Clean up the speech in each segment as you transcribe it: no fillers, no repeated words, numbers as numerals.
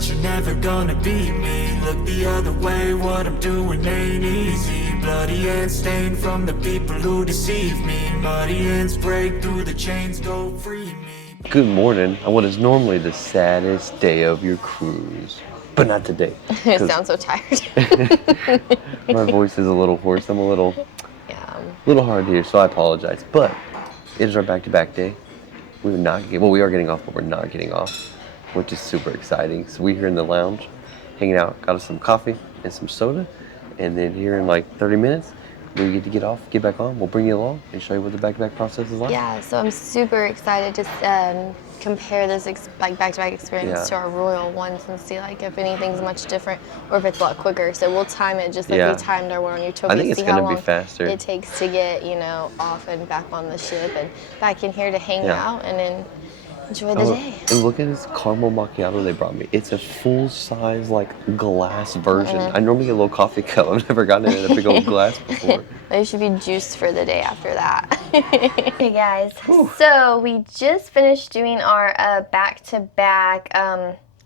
but you're never gonna beat me. Look the other way, what I'm doing ain't easy. Bloody hands stained from the people who deceive me. Muddy hands break through the chains, go free me. Good morning on what is normally the saddest day of your cruise, but not today. You sound so tired. My voice is a little hoarse. I'm a little hard to hear, so I apologize. But it is our back-to-back day. We are getting off, but we're not getting off, which is super exciting. So we're here in the lounge, hanging out, got us some coffee and some soda, and then here in like 30 minutes, we get to get off, get back on. We'll bring you along and show you what the back-to-back process is like. Yeah, so I'm super excited to compare this back-to-back experience to our Royal ones and see like if anything's much different or if it's a lot quicker. So we'll time it just like we timed our one on Utopia. I think it's see how going to long be faster. it takes to get off and back on the ship and back in here to hang out and then enjoy the day. And look at this caramel macchiato they brought me. It's a full-size, glass version. I normally get a little coffee cup. I've never gotten it in a big old glass before. They should be juiced for the day after that. Hey guys, so we just finished doing our back-to-back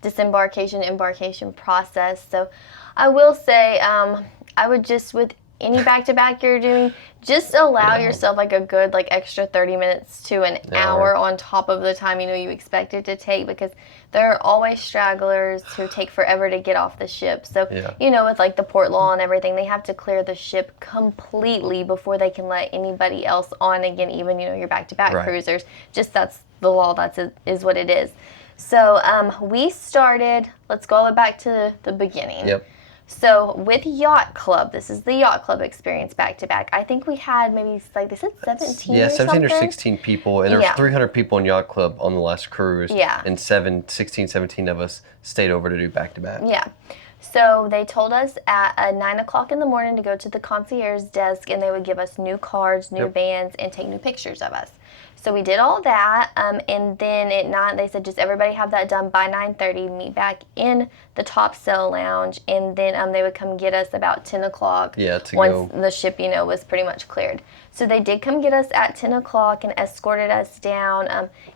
embarkation process. So I will say, I would just, with any back-to-back you're doing, just allow yourself like a good extra 30 minutes to an hour on top of the time you expect it to take, because there are always stragglers who take forever to get off the ship. So with like the port law and everything, they have to clear the ship completely before they can let anybody else on again, even your back-to-back cruisers. Just that's the law, is what it is. So we started, let's go back to the beginning. So with Yacht Club, this is the Yacht Club experience back-to-back. I think we had maybe, they said 17 or 17 or 16 people. And there's 300 people in Yacht Club on the last cruise. And 16, 17 of us stayed over to do back-to-back. So they told us at 9 o'clock in the morning to go to the concierge desk, and they would give us new cards, new bands, and take new pictures of us. So we did all that, and then at 9, they said just everybody have that done by 9:30, meet back in the top cell lounge, and then they would come get us about 10 o'clock once the ship, was pretty much cleared. So they did come get us at 10 o'clock and escorted us down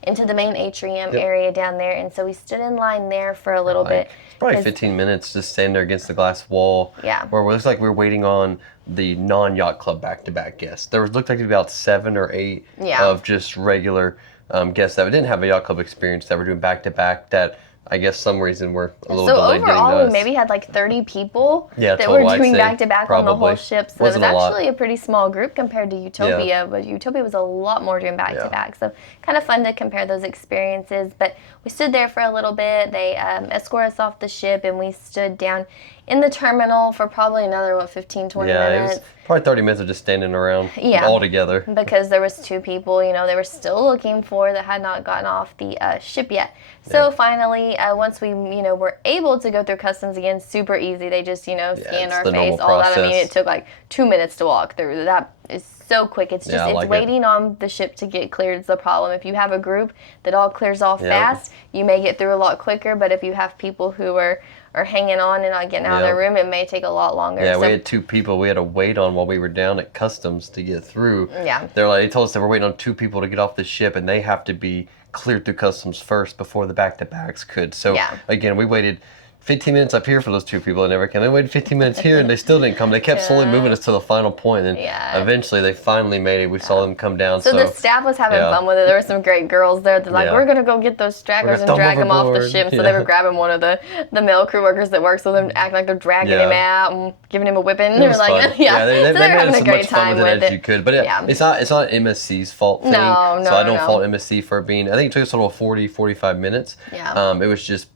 into the main atrium area down there, and so we stood in line there for a little bit. Probably 15 minutes just standing there against the glass wall. Where it looks like we were waiting on the non-Yacht Club back-to-back guests. There looked like about 7 or 8 of just regular guests that didn't have a Yacht Club experience that were doing back-to-back that I guess some reason we're a little delayed getting to us. So overall, we maybe had 30 people that were doing back-to-back on the whole ship. So it was actually a pretty small group compared to Utopia, but Utopia was a lot more doing back-to-back. So kind of fun to compare those experiences. But we stood there for a little bit. They escorted us off the ship, and we stood down in the terminal for probably another, 15, 20 minutes. It was probably 30 minutes of just standing around all together. Because there was 2 people, they were still looking for that had not gotten off the ship yet. So finally, once we, were able to go through customs again, super easy. They just, scanned our face, all that. I mean, it took 2 minutes to walk through. That is so quick. It's just, it's waiting on the ship to get cleared is the problem. If you have a group that all clears off fast, you may get through a lot quicker. But if you have people who are hanging on and not getting out of their room, it may take a lot longer. We had 2 people we had to wait on while we were down at customs to get through. They told us that we're waiting on 2 people to get off the ship, and they have to be cleared through customs first before the back-to-backs could. So again, we waited 15 minutes up here for those 2 people that never came. They waited 15 minutes here and they still didn't come. They kept slowly moving us to the final point, and eventually they finally made it. We saw them come down. So the staff was having fun with it. There were some great girls there. They're like, we're going to go get those stragglers and drag them off the ship. So they were grabbing one of the male crew workers that works with them, acting like they're dragging him out and giving him a whipping. They're like, they so they're having a great time with it. You could. But it's not MSC's fault thing. So I don't fault MSC for being, I think it took us a total of 40, 45 minutes. It was just,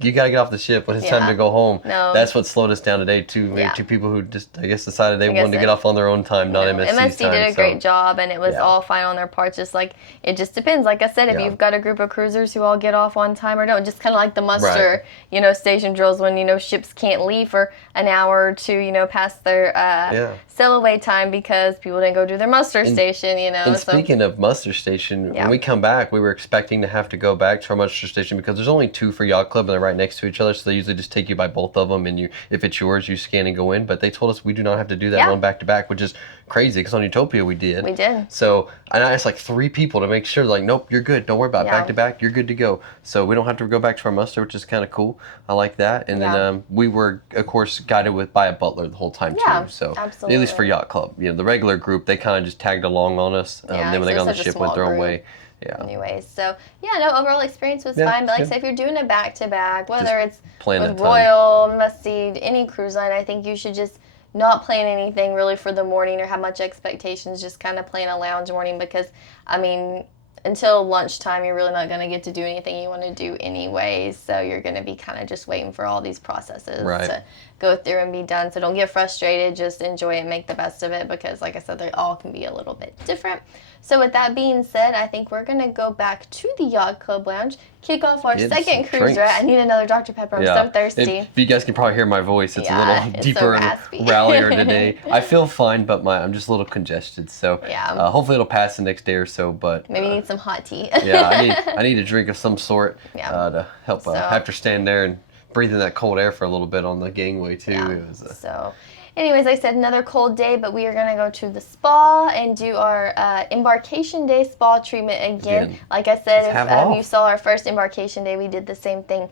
you got to get off the ship when it's time to go home. That's what slowed us down today, too. We had 2 people who just, I guess, decided they wanted to get off on their own time, not MSC's time. MSC did a great job, and it was all fine on their parts. Just it just depends. Like I said, if you've got a group of cruisers who all get off on time or don't, just kind of like the muster, station drills when, ships can't leave for an hour or 2, past their sail away time because people didn't go do their muster station, And speaking of muster station, when we come back, we were expecting to have to go back to our muster station because there's only 2 for Yacht Club. club and they're right next to each other, so they usually just take you by both of them, and if it's yours, you scan and go in. But they told us we do not have to do that on back-to-back, which is crazy, because on Utopia we did. We did. So, and I asked like 3 people to make sure, like, nope, you're good. Don't worry about back-to-back. You're good to go. So we don't have to go back to our muster, which is kind of cool. I like that. And then we were, of course, guided by a butler the whole time too. So absolutely. At least for yacht club, the regular group, they kind of just tagged along on us. Then when they got on the ship, went their own way. Yeah. Anyways, so no, overall experience was fine. But like I said, if you're doing a back-to-back, whether it's with Royal, MSC, any cruise line, I think you should just not plan anything really for the morning or have much expectations. Just kind of plan a lounge morning, because I mean, until lunchtime, you're really not going to get to do anything you want to do anyways. So you're going to be kind of just waiting for all these processes to go through and be done. So don't get frustrated. Just enjoy it, make the best of it, because like I said, they all can be a little bit different. So with that being said, I think we're going to go back to the Yacht Club Lounge, kick off our second cruise, right? I need another Dr. Pepper. I'm so thirsty. If you guys can probably hear my voice, it's a little deeper and rallier today. I feel fine, but I'm just a little congested. So hopefully it'll pass the next day or so. But maybe you need some hot tea. I need a drink of some sort to help after standing there and breathing that cold air for a little bit on the gangway too. Yeah. Anyways, like I said, another cold day, but we are going to go to the spa and do our embarkation day spa treatment again. Like I said, if you saw our first embarkation day, we did the same thing.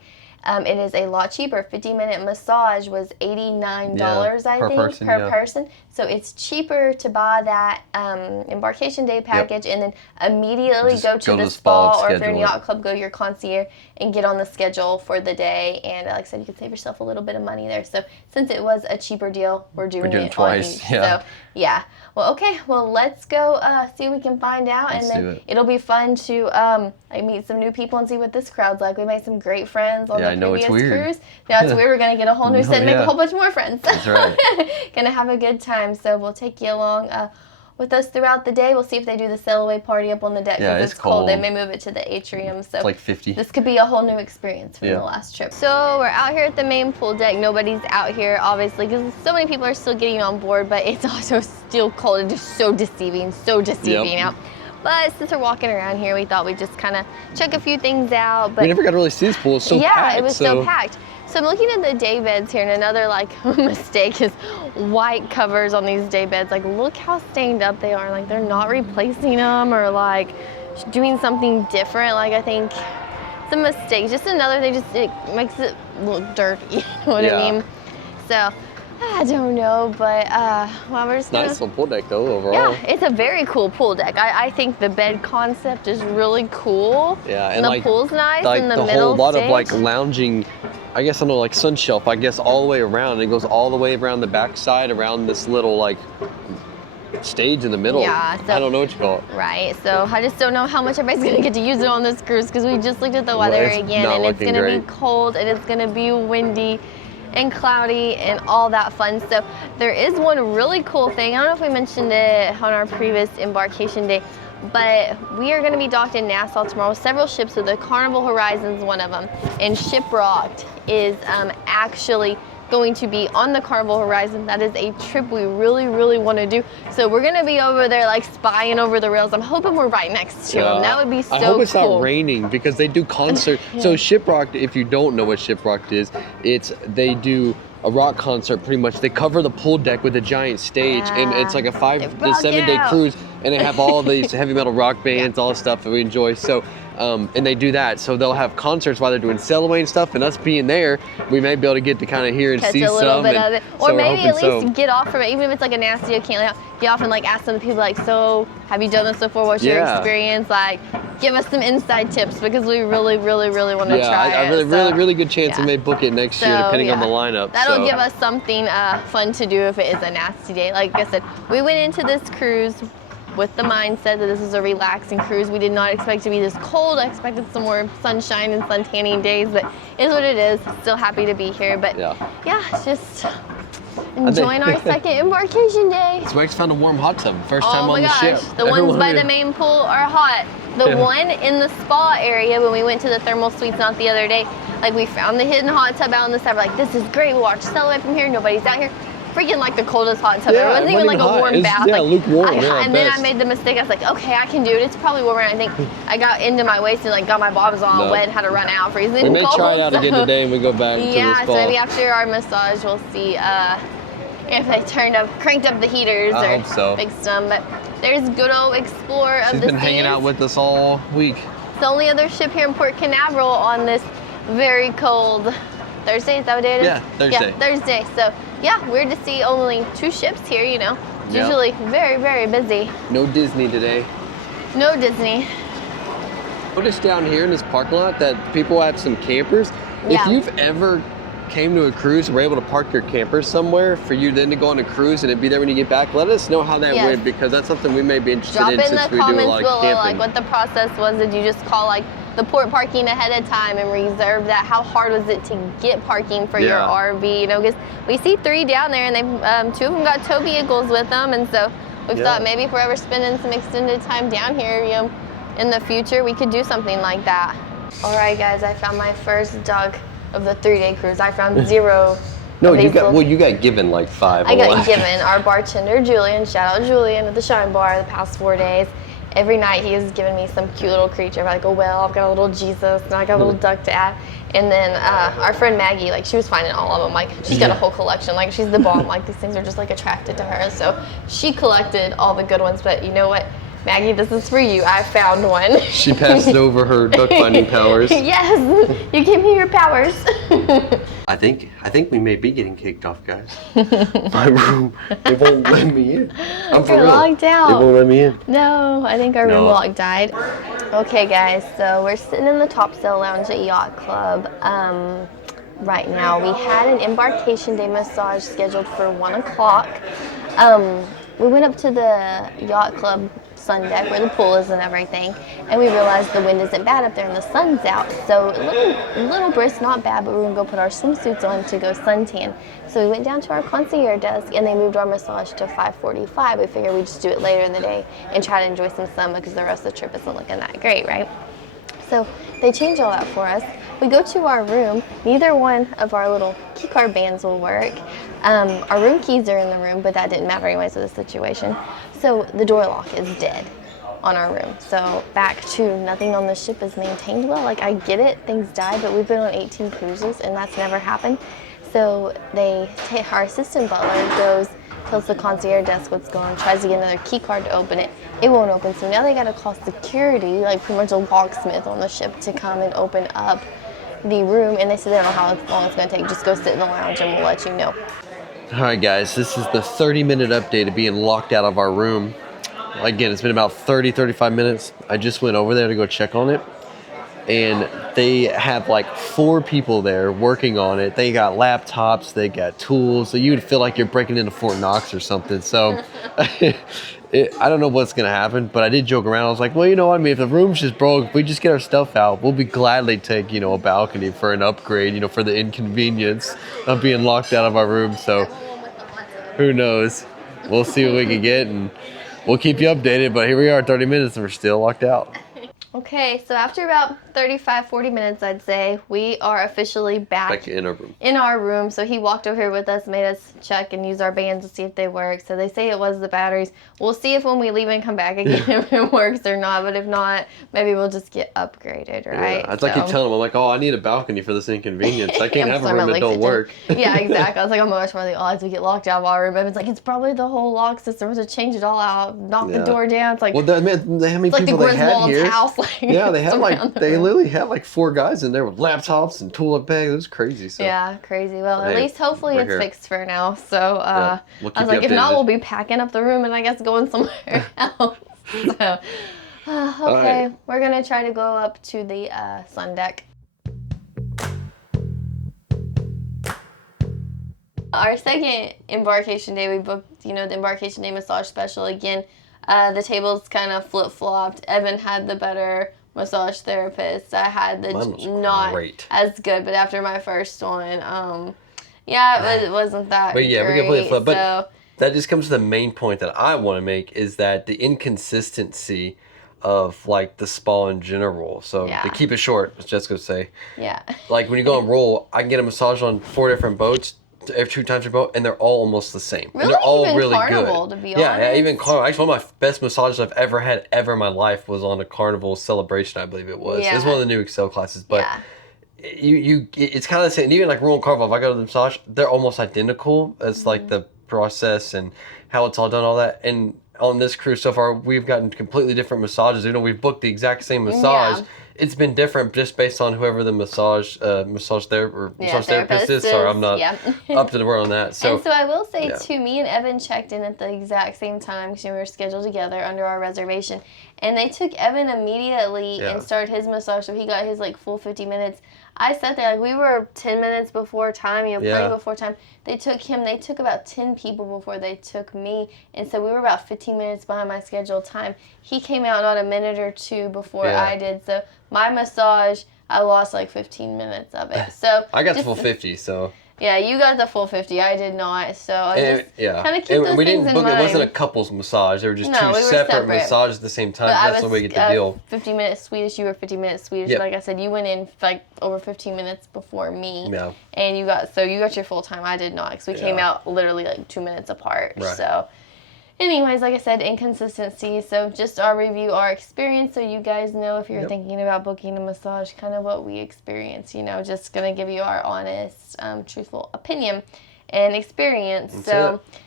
It is a lot cheaper. 50-minute massage was $89, I think, per person. So it's cheaper to buy that embarkation day package and then immediately go to the spa, or if you're in Yacht Club, go to your concierge and get on the schedule for the day. And like I said, you can save yourself a little bit of money there. So since it was a cheaper deal, we're doing it twice. So well, okay. Well, let's go see what we can find out, and then it'll be fun to meet some new people and see what this crowd's like. We made some great friends on the previous cruise. Now it's weird. We're gonna get a whole new set and make a whole bunch more friends. That's right. Gonna have a good time. So we'll take you along with us throughout the day. We'll see if they do the sail away party up on the deck, because it's cold. They may move it to the atrium. So it's like 50. This could be a whole new experience from the last trip. So we're out here at the main pool deck. Nobody's out here, obviously, because so many people are still getting on board, but it's also still cold and just so deceiving out. But since we're walking around here, we thought we'd just kind of check a few things out. But we never got to really see this pool. It's so packed. Yeah, it was so packed. So I'm looking at the day beds here, and another mistake is white covers on these day beds. Like, look how stained up they are. Like, they're not replacing them or doing something different. Like, I think it's a mistake. Just another thing, it makes it look dirty. You know what I mean? So I don't know, but we're just nice little pool deck though overall. Yeah, it's a very cool pool deck. I think the bed concept is really cool. Yeah, and the pool's nice in the middle. A lot of lounging, I guess, I don't know, like sun shelf, I guess, all the way around. It goes all the way around the backside, around this little stage in the middle. Yeah, so, I don't know what you call it. Right, so I just don't know how much everybody's gonna get to use it on this cruise, because we just looked at the weather again, and it's gonna be cold and it's gonna be windy and cloudy and all that fun stuff. There is one really cool thing. I don't know if we mentioned it on our previous embarkation day, but we are going to be docked in Nassau tomorrow. Several ships, so the Carnival Horizon's one of them, and Shipwrecked is actually going to be on the Carnival Horizon. That is a trip we really, really want to do. So we're going to be over there spying over the rails. I'm hoping we're right next to them. That would be so cool. I hope it's not raining, because they do concerts. So Shipwrecked, if you don't know what Shipwrecked is, they do a rock concert pretty much. They cover the pool deck with a giant stage, and it's like a 5 to 7 day cruise, and they have all these heavy metal rock bands, all the stuff that we enjoy. So and they do that, so they'll have concerts while they're doing sail away and stuff, and us being there, we may be able to get to kind of hear and see a little bit of it, or so maybe at least get off from it, even if it's a nasty can't get off and ask some people so have you done this before, what's your experience, give us some inside tips, because we really, really, really want to try it. Really good chance we may book it next year, depending on the lineup. That'll give us something fun to do if it is a nasty day. Like I said, we went into this cruise with the mindset that this is a relaxing cruise. We did not expect it to be this cold. I expected some more sunshine and sun tanning days, but it is what it is. Still happy to be here, but it's just enjoying our second embarkation day. So we actually found a warm hot tub, first time on the ship. The ones by the main pool are hot. The one in the spa area, when we went to the thermal suites not the other day, we found the hidden hot tub out on the side. We're like, this is great. We'll watch sail away from here. Nobody's out here. freaking like the coldest hot tub. It wasn't even like a warm bath. Yeah, lukewarm. And then I made the mistake. I was like, okay, I can do it. It's probably warmer. I think I got into my waist and like got my bottoms all wet and had to run out freezing. We may try it out again today and we go back to this fall. So maybe after our massage, we'll see if they cranked up the heaters or fixed them. But there's good old Explorer of the Seas. She's been hanging out with us all week. It's the only other ship here in Port Canaveral on this very cold Thursday. Is that what day it is? Yeah, Thursday. Yeah, Thursday. So yeah, weird to see only 2 ships here. You know, it's usually very, very busy. No Disney today. No Disney. Notice down here in this parking lot that people have some campers. If you've ever came to a cruise and were able to park your camper somewhere for you then to go on a cruise and it'd be there when you get back, let us know how that went, because that's something we may be interested in since we do a lot of camping. Drop in the comments below like what the process was. Did you just call like the port parking ahead of time and reserve that? How hard was it to get parking for your RV? You know, because we see 3 down there and they 2 of them got tow vehicles with them, and so we've thought maybe if we're ever spending some extended time down here, you know, in the future we could do something like that. All right, guys, I found my first dog of the 3-day cruise. I found 0. No, you got given like 5. I got given. Our bartender Julian, shout out Julian at the Shine Bar the past 4 days. Every night he has given me some cute little creature. Like a whale, I've got a little Jesus, and I got a little duck to add. And then our friend Maggie, like she was finding all of them. Like she's got a whole collection. Like she's the bomb. Like these things are just like attracted to her. So she collected all the good ones. But you know what? Maggie, this is for you. I found one. She passed over her duck finding powers. Yes, you give me your powers. I think we may be getting kicked off, guys. My room, it won't let me in. I'm for real. Locked out. It won't let me in. No, I think our room lock died. Okay, guys, so we're sitting in the Topsail Lounge at Yacht Club. Right now, we had an embarkation day massage scheduled for 1 o'clock. We went up to the Yacht Club sun deck where the pool is and everything, and we realized the wind isn't bad up there and the sun's out, so a little brisk, not bad, but we're gonna go put our swimsuits on to go suntan. So we went down to our concierge desk and they moved our massage to 5:45. We figured we'd just do it later in the day and try to enjoy some sun because the rest of the trip isn't looking that great, right? So they changed all that for us. We go to our room. Neither one of our little key card bands will work. Our room keys are in the room, but that didn't matter anyways with the situation. So the door lock is dead on our room. So back to nothing on the ship is maintained well. Like I get it, things die, but we've been on 18 cruises and that's never happened. So our assistant butler goes, tells the concierge desk what's going on, tries to get another key card to open it. It won't open, so now they gotta call security, like pretty much a locksmith on the ship, to come and open up the room. And they said they don't know how long it's gonna take. Just go sit in the lounge and we'll let you know. All right, guys, this is the 30-minute update of being locked out of our room. Again, it's been about 35 minutes. I just went over there to go check on it. And they have like 4 people there working on it. They got laptops, they got tools. So you would feel like you're breaking into Fort Knox or something. So I don't know what's going to happen, but I did joke around. I was like, well, you know what? I mean, if the room's just broke, if we just get our stuff out, we'll be gladly take, a balcony for an upgrade, for the inconvenience of being locked out of our room. So who knows? We'll see what we can get and we'll keep you updated. But here we are, 30 minutes and we're still locked out. Okay, so after about 35-40 minutes, I'd say, we are officially back in our room. In our room. So he walked over here with us, made us check and use our bands to see if they work. So they say it was the batteries. We'll see if when we leave and come back again if it works or not. But if not, maybe we'll just get upgraded, right? Yeah, I keep telling him, I'm like, oh, I need a balcony for this inconvenience. I can't have a room that don't work. Yeah, exactly. I was like, oh my gosh, what are the odds we get locked out of our room? But it's like, it's probably the whole lock system. To change it all out, knock the door down. It's like, well, how many people they had here? House. Yeah, they literally had like 4 guys in there with laptops and tool-up bags. It was crazy. So. Yeah, crazy. Well, at least hopefully it's fixed for now. So we'll I was like, if not, we'll be packing up the room and I guess going somewhere else. So okay, we're gonna try to go up to the sun deck. Our second embarkation day, we booked, the embarkation day massage special again. The tables kind of flip-flopped. Evan had the better massage therapist. I had the not as good, but after my first one, it wasn't that great. But yeah, we completely flipped. But that just comes to the main point that I want to make, is that the inconsistency of like the spa in general. So to keep it short, as Jessica would say, like when you go on roll, I can get a massage on 4 different boats. every 2 times in a row, and they're all almost the same. Really? And they're all even really Carnival, good. To be yeah, honest. Even Carnival. Actually, one of my best massages I've ever had in my life was on a Carnival celebration, I believe it was. Yeah. It was one of the new Excel classes, but it's kind of the same. And even like Royal Carnival, if I go to the massage, they're almost identical. It's like the process and how it's all done, all that. And on this cruise so far, we've gotten completely different massages. Even though we've booked the exact same massage, it's been different just based on whoever the massage therapist is. Sorry, I'm not up to the word on that. So, and so I will say too, me and Evan checked in at the exact same time because we were scheduled together under our reservation, and they took Evan immediately and started his massage, so he got his like full 50 minutes. I sat there, like, we were 10 minutes before time, plenty before time. They took about 10 people before they took me, and so we were about 15 minutes behind my scheduled time. He came out not a minute or two before I did, so my massage, I lost like 15 minutes of it. So I got the full 50, so... Yeah, you got the full 50. I did not. So I kind of keep those we things didn't in book mind. It wasn't a couple's massage. They were just No, two we were separate massages at the same time. That's the way we get the deal. 50 minutes Swedish. You were 50 minutes Swedish. Yep. Like I said, you went in like over 15 minutes before me. Yeah. And you got your full time. I did not, because we came out literally like 2 minutes apart. Right. So. Anyways, like I said, inconsistency. So just our review, our experience, so you guys know if you're thinking about booking a massage, kind of what we experience. Just going to give you our honest, truthful opinion and experience.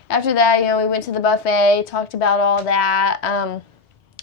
After that, we went to the buffet, talked about all that.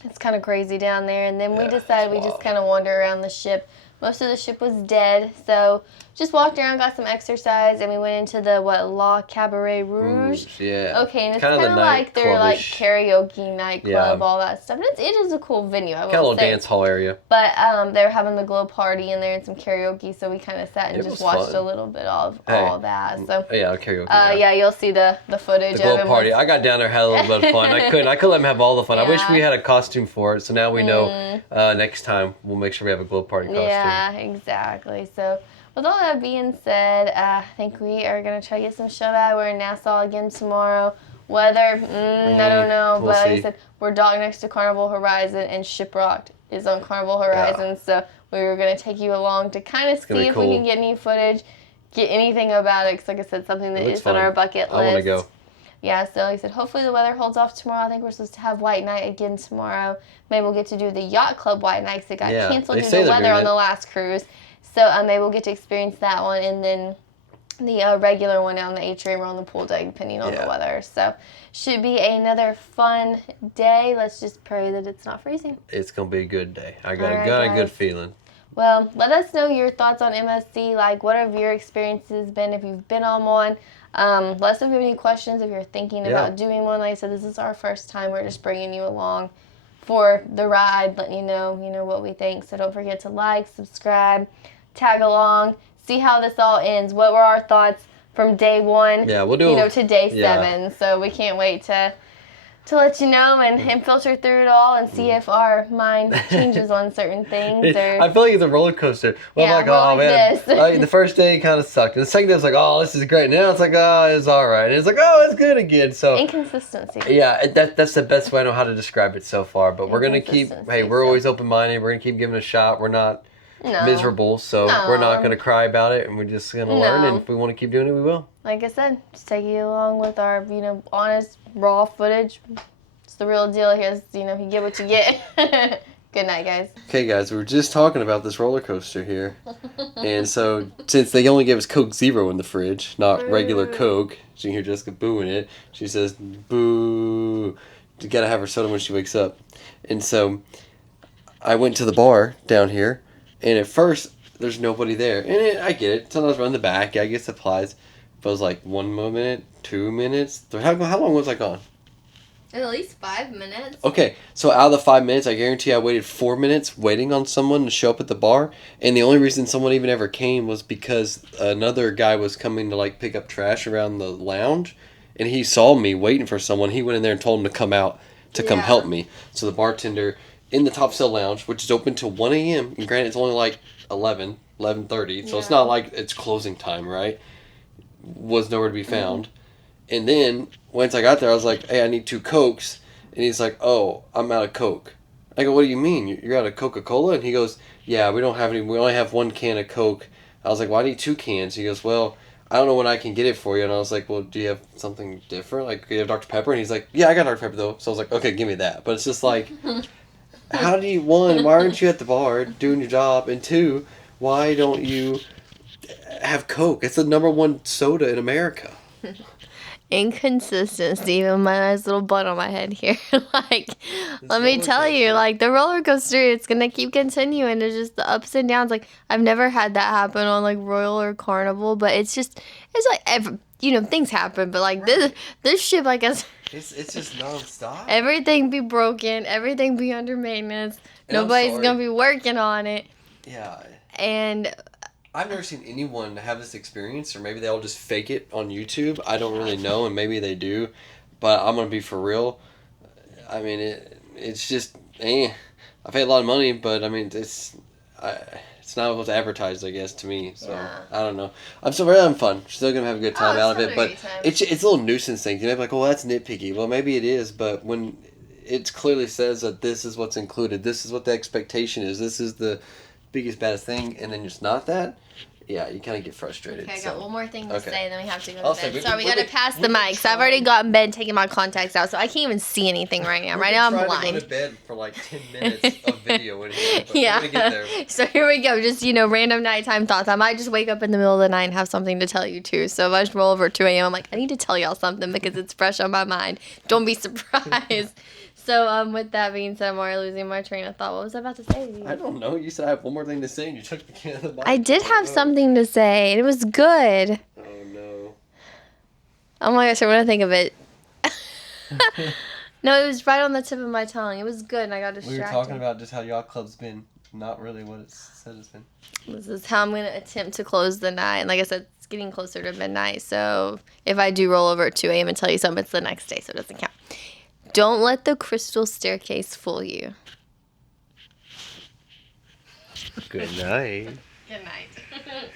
It's kind of crazy down there. And then we decided we just kind of wander around the ship. Most of the ship was dead, so just walked around, got some exercise, and we went into the, La Cabaret Rouge? Yeah. Okay, and it's kind of like their, like, karaoke nightclub, all that stuff. And it is a cool venue, I will say. Kind of a little dance hall area. But they were having the glow party in there and some karaoke, so we kind of sat and just watched a little bit of all that. So karaoke. You'll see the footage the glow of it. Party. I got down there, had a little bit of fun. I couldn't let them have all the fun. I wish we had a costume for it, so now we know next time we'll make sure we have a glow party costume. Yeah, exactly. So with all that being said, I think we are going to try to get some shut-eye. We're in Nassau again tomorrow. Weather, I don't know. We'll but see. like I said, we're docked next to Carnival Horizon, and Shiprocked is on Carnival Horizon. So we were going to take you along to kind of see if we can get any footage, get anything about it. Because like I said, something that is fun. On our bucket list. I want to go. Yeah, so like I said, hopefully the weather holds off tomorrow. I think we're supposed to have White Night again tomorrow. Maybe we'll get to do the Yacht Club White Night, because it got canceled due to the weather on the last cruise. So maybe we'll get to experience that one, and then the regular one out in the atrium or on the pool deck, depending on the weather. So should be another fun day. Let's just pray that it's not freezing. It's going to be a good day. I got a good feeling. Well, let us know your thoughts on MSC. Like, what have your experiences been if you've been on one? Let us know if you have any questions, if you're thinking about doing one. Like I said, this is our first time. We're just bringing you along for the ride, letting you know what we think. So don't forget to like, subscribe, tag along, see how this all ends. What were our thoughts from day one? Yeah, we'll do to day 7. So we can't wait to let you know and filter through it all and see if our mind changes on certain things. Or I feel like it's a roller coaster. Well, I'm like, oh man, the first day kind of sucked, and the second day was like, oh, this is great. Now it's like, oh, it's all right. And it's like, oh, it's good again. So inconsistency. Yeah, that's the best way I know how to describe it so far. But we're gonna keep. Hey, we're always open minded. We're gonna keep giving it a shot. We're not miserable, so we're not gonna cry about it, and we're just gonna learn. And if we want to keep doing it, we will. Like I said, just take you along with our honest raw footage. It's the real deal here. You get what you get. Good night, guys. Okay, guys, we were just talking about this roller coaster here. And so, since they only gave us Coke Zero in the fridge, not regular Coke, so you hear Jessica booing it. She says, boo. You gotta have her soda when she wakes up. And so, I went to the bar down here, and at first, there's nobody there. And I get it. Sometimes we're in the back. I guess it applies. But it was like 1 minute, 2 minutes. How long was I gone? At least 5 minutes. Okay, so out of the 5 minutes, I guarantee I waited 4 minutes waiting on someone to show up at the bar. And the only reason someone even ever came was because another guy was coming to pick up trash around the lounge. And he saw me waiting for someone. He went in there and told him to come out to come help me. So the bartender in the Top Cell Lounge, which is open till 1 a.m. And granted, it's only 11:30. So it's not like it's closing time, right? Was nowhere to be found. And then once I got there, I was like, hey, I need 2 Cokes. And he's like, oh, I'm out of Coke. I go, what do you mean? You're out of Coca-Cola? And he goes, yeah, we don't have any. We only have 1 can of Coke. I was like, well, I need 2 cans. He goes, well, I don't know when I can get it for you. And I was like, well, do you have something different? Like, do you have Dr. Pepper? And he's like, yeah, I got Dr. Pepper, though. So I was like, okay, give me that. But it's just like, how do you, one, why aren't you at the bar doing your job? And two, why don't you have Coke? It's the #1 soda in America. Inconsistency, even my nice little bun on my head here. Like, let me tell you, like, the roller coaster, it's gonna keep continuing. There's just the ups and downs. Like, I've never had that happen on like Royal or Carnival, but it's like things happen. But like this ship, I guess, it's just nonstop. Everything be broken, everything be under maintenance. And nobody's gonna be working on it. Yeah. And I've never seen anyone have this experience, or maybe they all just fake it on YouTube. I don't really know, and maybe they do, but I'm gonna be for real. I mean, it's just, I pay a lot of money, but I mean, it's not what's advertised, I guess, to me. So I don't know. I'm still having fun. Still gonna have a good time out of it, but it's a little nuisance thing. You may be like, oh, that's nitpicky. Well, maybe it is, but when it clearly says that this is what's included, this is what the expectation is, this is the biggest, baddest thing, and then it's not that, yeah, you kind of get frustrated. Okay, I got one more thing to say, then we have to go to bed. Sorry, we got to pass the mic. So I've already got in bed and taking my contacts out, so I can't even see anything right now. Right now I'm blind. To go to bed for like 10 minutes of video in here, but we're gonna get there. So here we go, just, random nighttime thoughts. I might just wake up in the middle of the night and have something to tell you too. So if I just roll over at 2 a.m., I'm like, I need to tell y'all something because it's fresh on my mind. Don't be surprised. So, with that being said, I'm already losing my train of thought. What was I about to say to you? I don't know. You said I have one more thing to say, and you took the can of the mic. I did have something to say, and it was good. Oh, no. Oh, my gosh, I want to think of it. No, it was right on the tip of my tongue. It was good, and I got distracted. We were talking about just how yacht club's been not really what it said it's been. This is how I'm going to attempt to close the night. And like I said, it's getting closer to midnight, so if I do roll over at 2 a.m. and tell you something, it's the next day, so it doesn't count. Don't let the crystal staircase fool you. Good night. Good night.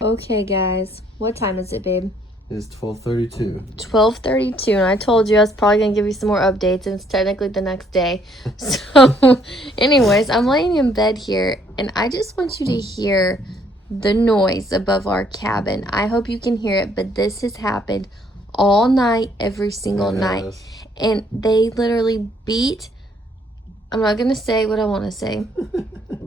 Okay, guys. What time is it, babe? It's 12:32. 12:32, and I told you I was probably going to give you some more updates, and it's technically the next day. So, anyways, I'm laying in bed here, and I just want you to hear the noise above our cabin. I hope you can hear it, but this has happened all night, every single night. And they literally beat, I'm not going to say what I want to say,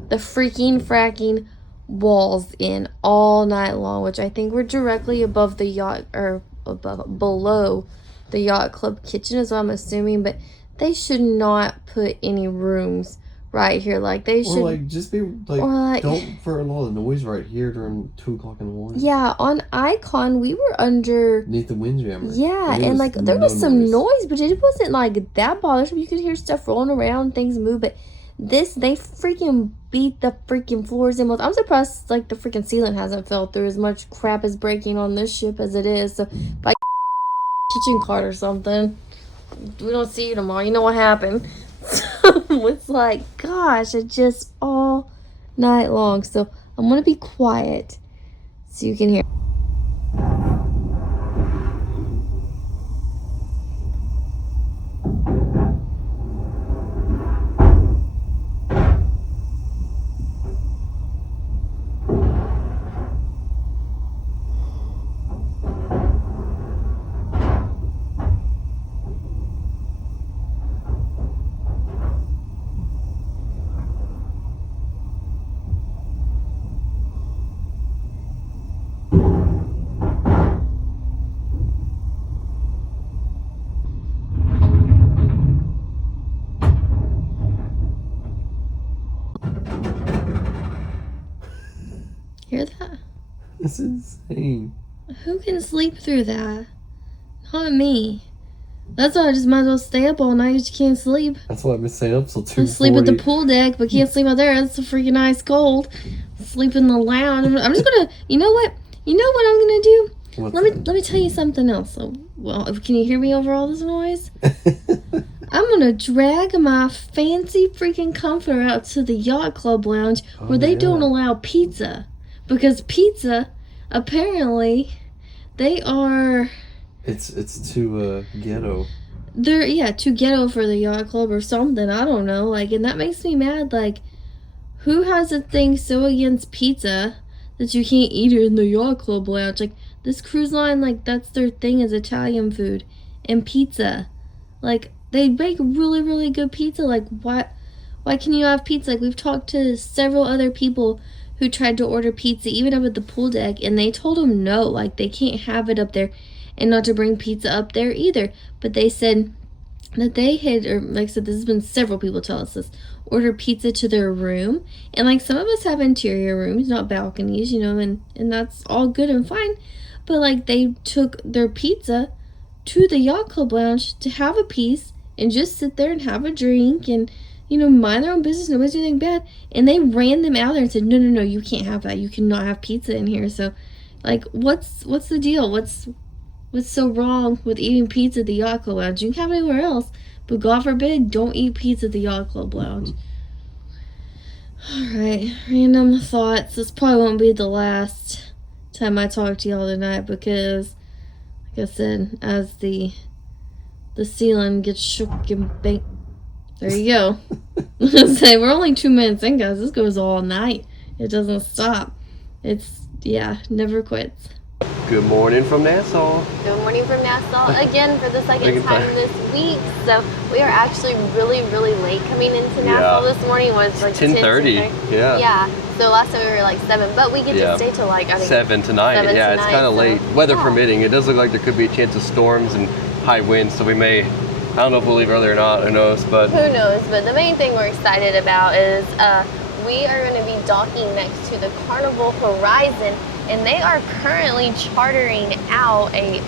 the freaking fracking walls in all night long, which I think we're directly above the yacht, or below the yacht club kitchen is what I'm assuming, but they should not put any rooms right here. Like, they should, or like, just be like, don't for a lot of noise right here during 2 o'clock in the morning. Yeah, on Icon we were underneath the windjammer. Yeah, and like there was some noise, but it wasn't like that bothersome. You could hear stuff rolling around, things move, but this, they freaking beat the freaking floors in. I'm surprised like the freaking ceiling hasn't fell through. As much crap is breaking on this ship as it is. So by kitchen cart or something, we don't see you tomorrow. You know what happened. So it's like, gosh, it's just all night long. So I'm going to be quiet so you can hear. Hear that? It's insane. Who can sleep through that? Not me. That's why I just might as well stay up all night because you can't sleep. That's why I've been staying up till 2:40. I sleep at the pool deck, but can't sleep out there. It's so freaking ice cold. Sleep in the lounge. I'm just gonna. You know what? You know what I'm gonna do? Let me tell you something else. Well, can you hear me over all this noise? I'm gonna drag my fancy freaking comforter out to the yacht club lounge where they don't allow pizza. Because pizza, apparently, they are... It's too ghetto. They're, too ghetto for the yacht club or something. I don't know. Like, and that makes me mad. Like, who has a thing so against pizza that you can't eat it in the yacht club lounge? Like, This cruise line, like, that's their thing is Italian food and pizza. Like, they make really, really good pizza. Like, why can you have pizza? Like, we've talked to several other people who tried to order pizza, even up at the pool deck, and they told them no, like, they can't have it up there, and not to bring pizza up there either. But they said that they had, or like I said, this has been several people tell us this, order pizza to their room. And, like, some of us have interior rooms, not balconies, you know, and that's all good and fine. But, like, they took their pizza to the yacht club lounge to have a piece and just sit there and have a drink and, you know, mind their own business. Nobody's doing anything bad. And they ran them out there and said, no, you can't have that. You cannot have pizza in here. So, like, what's the deal? What's so wrong with eating pizza at the yacht club lounge? You can have it anywhere else, but God forbid, don't eat pizza at the yacht club lounge. Alright, random thoughts. This probably won't be the last time I talk to y'all tonight because, like I said, as the ceiling gets shook and banked. There you go. Say we're only 2 minutes in, guys. This goes all night. It doesn't stop. It's never quits. Good morning from Nassau. Good morning from Nassau again for the second time this week. So we are actually really, really late coming into Nassau this morning. It was like 10:30. Yeah. So last time we were like 7, but we get to stay till like I think 7 tonight. It's kind of late. Weather permitting. It does look like there could be a chance of storms and high winds, so we may. I don't know if we'll leave early or not. Who knows? But the main thing we're excited about is we are going to be docking next to the Carnival Horizon, and they are currently chartering out a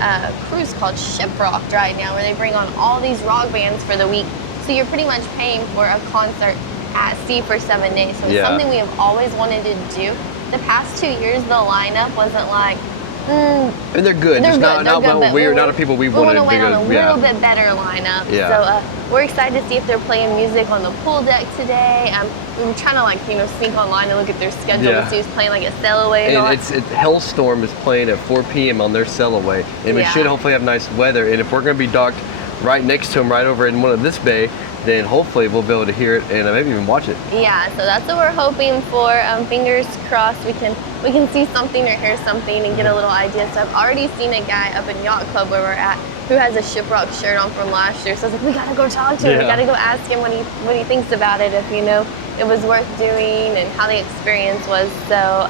cruise called Shiprocked right now, where they bring on all these rock bands for the week. So you're pretty much paying for a concert at sea for 7 days. So it's something we have always wanted to do. The past 2 years, the lineup wasn't like. And they're good. They're just good. Not a people we wanted to wait go. On a little bit better lineup. Yeah. So we're excited to see if they're playing music on the pool deck today. We were trying to sneak online and look at their schedule to see who's playing like a sail away. And Hellstorm is playing at 4 p.m. on their sail away, and we should hopefully have nice weather. And if we're going to be docked right next to them, right over in one of this bay, then hopefully we'll be able to hear it and maybe even watch it. Yeah, so that's what we're hoping for. Fingers crossed we can see something or hear something and get a little idea. So I've already seen a guy up in Yacht Club where we're at who has a Shiprock shirt on from last year. So I was like, we gotta go talk to him. We gotta go ask him what he thinks about it, if it was worth doing and how the experience was. So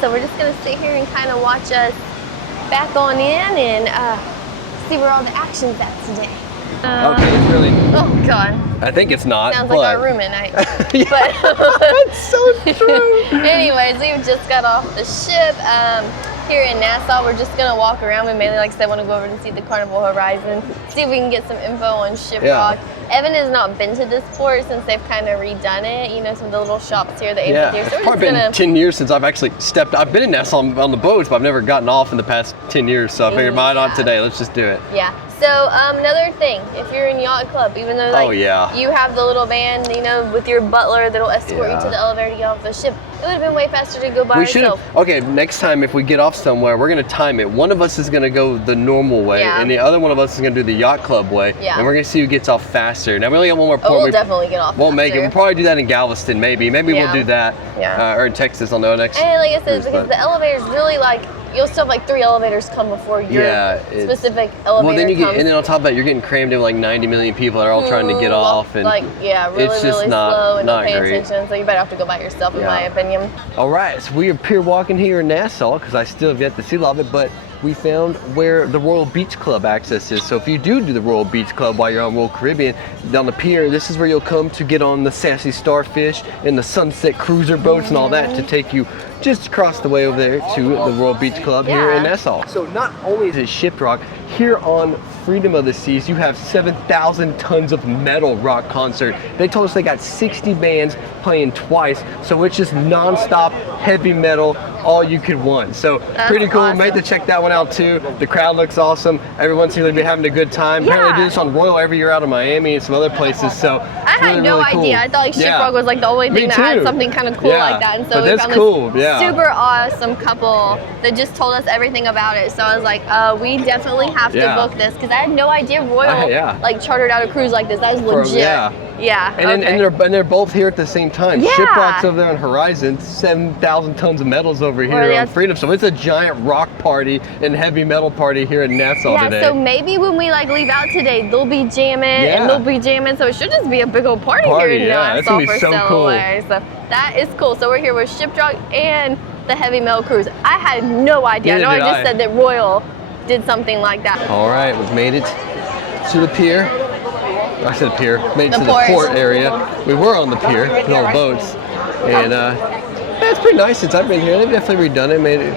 so we're just gonna sit here and kind of watch us back on in and see where all the action's at today. Okay, it's really. Oh God. I think it's not. Sounds like our room at night. But that's so true. Anyways, we've just got off the ship here in Nassau. We're just gonna walk around. We mainly, like I said, want to go over and see the Carnival Horizon, see if we can get some info on Shiprock. Evan has not been to this port since they've kind of redone it. Some of the little shops here, the amphitheater. So it's probably been 10 years since I've actually stepped. I've been in Nassau on the boats, but I've never gotten off in the past 10 years. So I figured, why not today? Let's just do it. Yeah. So another thing, if you're in Yacht Club, even though you have the little band, with your butler that'll escort you to the elevator to get off the ship, it would have been way faster to go by yourself. Okay, next time if we get off somewhere, we're gonna time it. One of us is gonna go the normal way, and the other one of us is gonna do the Yacht Club way, and we're gonna see who gets off faster. Now we only got one more port. We'll definitely get off. We'll make it. We'll probably do that in Galveston, maybe. We'll do that. Or in Texas on the next. And like I said, because the elevator's really you'll still have like 3 elevators come before your specific elevator. Well, then and then on top of that, you're getting crammed in with like 90 million people that are all trying to get off, and really slow and don't pay attention. So you better have to go by yourself, in my opinion. All right, so we are pier walking here in Nassau because I still have yet to see a lot of it, but we found where the Royal Beach Club access is. So if you do the Royal Beach Club while you're on Royal Caribbean, down the pier, this is where you'll come to get on the Sassy Starfish and the Sunset Cruiser boats and all that to take you just across the way over there to the Royal Beach Club here in Nassau. So not only is it Shiprock, here on Freedom of the Seas, you have 7,000 tons of metal rock concert. They told us they got 60 bands playing twice, so it's just non-stop heavy metal, all you could want. So pretty cool. Awesome. Made to check that one out too. The crowd looks awesome. Everyone seems to be having a good time. Apparently they do this on Royal every year out of Miami and some other places. So I had no idea. I thought Shiprock was like the only thing that had something kind of cool like that. And so we found this super awesome couple that just told us everything about it. So I was like, we definitely have to book this because I had no idea Royal like chartered out a cruise like this. That was legit. And they're both here at the same time. Shipwreck's over there on Horizon, 7,000 tons of metals over here on Freedom. So it's a giant rock party and heavy metal party here in Nassau today. So maybe when we like leave out today, they'll be jamming and they'll be jamming. So it should just be a big old party here in Nassau for Sailaway. So that is cool. So we're here with Shipwreck and the heavy metal cruise. I had no idea. I know I just said that Royal did something like that. All right, we've made it to the pier. I said pier, made it to the port area. We were on the pier with all the boats. And it's pretty nice since I've been here. They've definitely redone it, made it.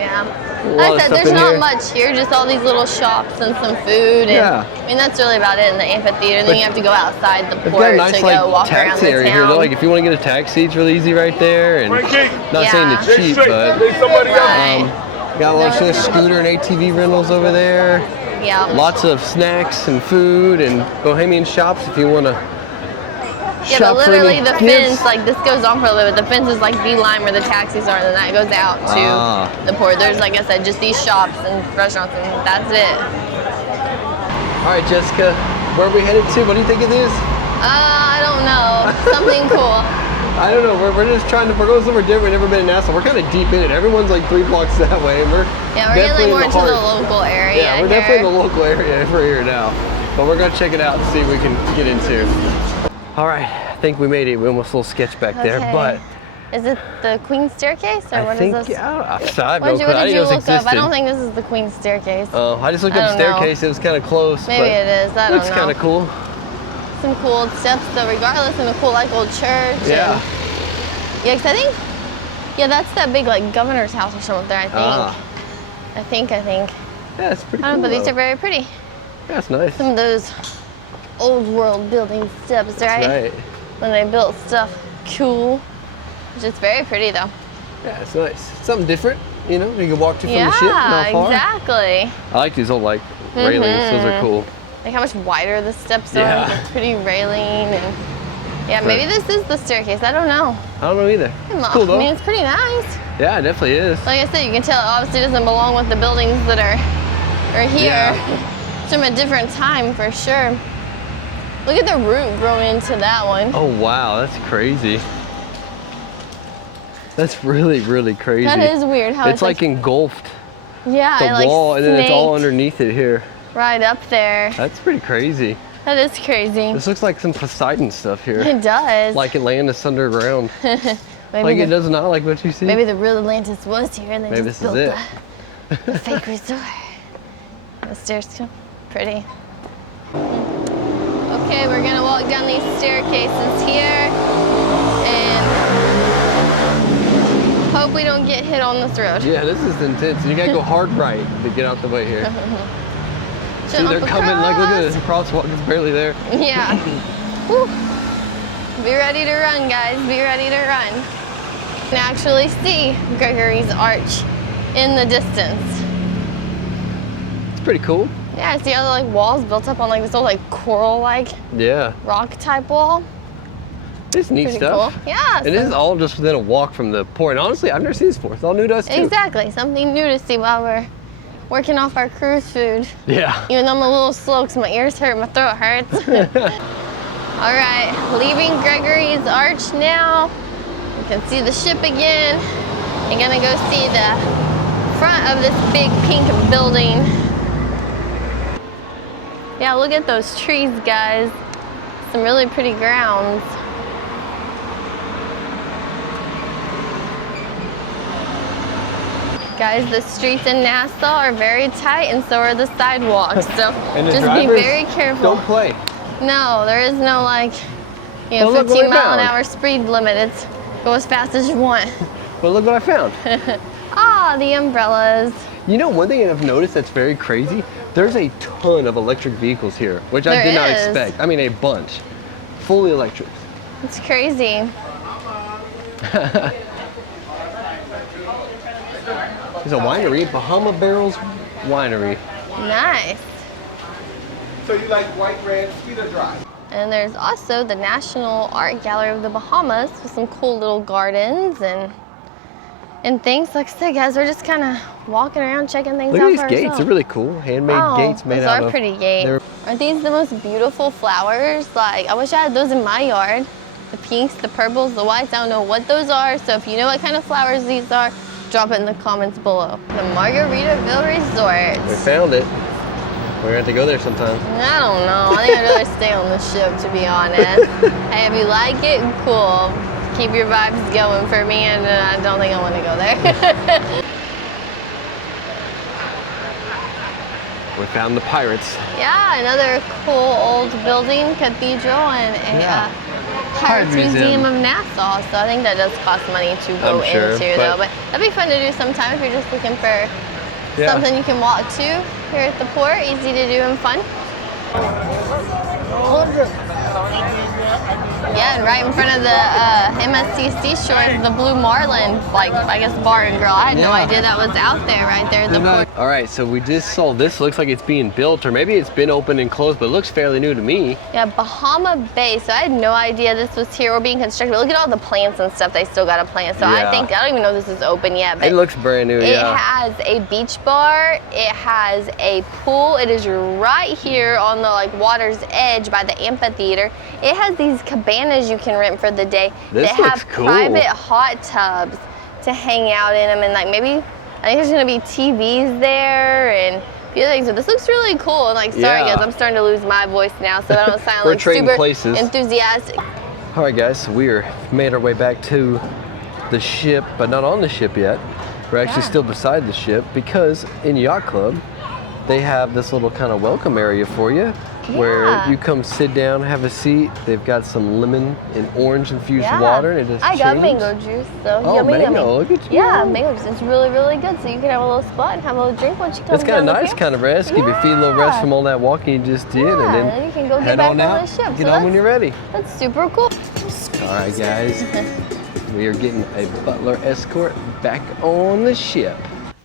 Like I said, there's not much here, just all these little shops and some food. And, I mean, that's really about it in the amphitheater. Then you have to go outside the port to go walk around the town. Here, though. Like if you want to get a taxi, it's really easy right there. And not saying it's cheap, but got lots of scooter and ATV rentals over there. Lots of snacks and food and bohemian shops if you want to but literally the fence, like this goes on for a little bit. The fence is like the line where the taxis are, and then that goes out to the port. There's, like I said, just these shops and restaurants, and that's it. All right, Jessica, where are we headed to? What do you think it is? I don't know. Something cool. I don't know. We're just trying to. We're going somewhere different. We've never been in Nassau. We're kind of deep in it. Everyone's like 3 blocks that way, and we're getting more into the local area. Yeah, we're definitely in the local area. We're here now, but we're gonna check it out and see what we can get into. All right, I think we made it. We almost a little sketch back there, but is it the Queen's Staircase or what is this? What did you look up? I don't think this is the Queen's Staircase. Oh, I just looked up Staircase. It was kind of close. Maybe it is. I don't know. Looks kind of cool. Some cool steps, though, regardless, and a cool like old church. Yeah. Because I think, that's that big like governor's house or something there. I think. Yeah, it's pretty cool. But these are very pretty. Yeah, it's nice. Some of those old world building steps, right? That's right. When they built stuff cool. Which is very pretty though. Yeah, it's nice. Something different, you know, you can walk to from the ship. Not far. Exactly. I like these old like railings. Those are cool. Like how much wider the steps are. With a pretty railing and maybe this is the staircase. I don't know. I don't know either. It's cool though. I mean, it's pretty nice. Yeah, it definitely is. Like I said, you can tell it obviously doesn't belong with the buildings that are here. It's from a different time for sure. Look at the root growing into that one. Oh wow, that's crazy. That's really, really crazy. That is weird how it's like engulfed. Yeah, the wall, and then it's all underneath it here. Right up there. That's pretty crazy. That is crazy. This looks like some Poseidon stuff here. It does. Like Atlantis underground. Like it does not like what you see. Maybe the real Atlantis was here and they just built the fake resort. The stairs too pretty. Okay, we're gonna walk down these staircases here and hope we don't get hit on this road. Yeah, this is intense. You gotta go hard right to get out the way here. See, they're coming, like, look at this crosswalk, it's barely there. Yeah. Woo. Be ready to run, guys, be ready to run. You can actually see Gregory's Arch in the distance. It's pretty cool. Yeah, see how the like walls built up on like this old like coral-like rock type wall. It's neat stuff. Cool. Yeah. And this is all just within a walk from the port. And honestly, I've never seen this before. It's all new to us too. Exactly, something new to see while we're working off our cruise food. Yeah. Even though I'm a little slow because my ears hurt, my throat hurts. All right, leaving Gregory's Arch now. You can see the ship again. I'm gonna go see the front of this big pink building. Yeah, look at those trees, guys. Some really pretty grounds. Guys, the streets in Nassau are very tight and so are the sidewalks. So just be very careful. Don't play. No, there is no like, 15-mile-an-hour speed limit. It's go as fast as you want. Well, look what I found. The umbrellas. You know, one thing I've noticed that's very crazy, there's a ton of electric vehicles here, which I did not expect. I mean, a bunch. Fully electric. It's crazy. There's a winery, Bahama Barrels Winery. Nice. So you like white, red, sweet or dry? And there's also the National Art Gallery of the Bahamas with some cool little gardens and and things. Like I said, guys, we're just kind of walking around checking things out. Look at these gates. They're really cool. Handmade gates made out of. Those are pretty gates. Aren't these the most beautiful flowers? Like, I wish I had those in my yard. The pinks, the purples, the whites. I don't know what those are. So if you know what kind of flowers these are, drop it in the comments below. The Margaritaville Resort. We found it. We're going to have to go there sometime. I don't know. I think I'd rather stay on the ship, to be honest. Hey, if you like it, cool. Keep your vibes going for me, and I don't think I want to go there. We found the Pirates. Yeah, another cool old building, cathedral, and a Pirates Museum of Nassau. So I think that does cost money to go into, though. But that'd be fun to do sometime if you're just looking for something you can walk to here at the port. Easy to do and fun. Yeah, and right in front of the MSC Seashore is the Blue Marlin, like, I guess, bar and grill. I had no idea that was out there right there at the port. All right, so we just saw this. Looks like it's being built, or maybe it's been opened and closed, but it looks fairly new to me. Yeah, Bahama Bay. So I had no idea this was here or being constructed. But look at all the plants and stuff they still got to plant. So I don't even know this is open yet. But it looks brand new, It has a beach bar. It has a pool. It is right here on the water's edge by the amphitheater. It has these cabanas you can rent for the day. This that looks have cool. Private hot tubs to hang out in them, and maybe I think there's gonna be TVs there and a few things. So this looks really cool. And sorry guys, I'm starting to lose my voice now, so I don't sound like super enthusiastic. All right, guys, so we made our way back to the ship, but not on the ship yet. We're actually still beside the ship because in Yacht Club they have this little kind of welcome area for you. Where you come sit down, have a seat. They've got some lemon and orange infused water, and it just I got mango juice, so yummy, mango. Look at you. Yeah, mango juice. It's really, really good. So you can have a little spot and have a little drink once you come. It's kind of nice, kind of rest. Give your feet a little rest from all that walking you just did, and then you can go head get back on out. The ship. Get on when you're ready. That's super cool. All right, guys, we are getting a butler escort back on the ship.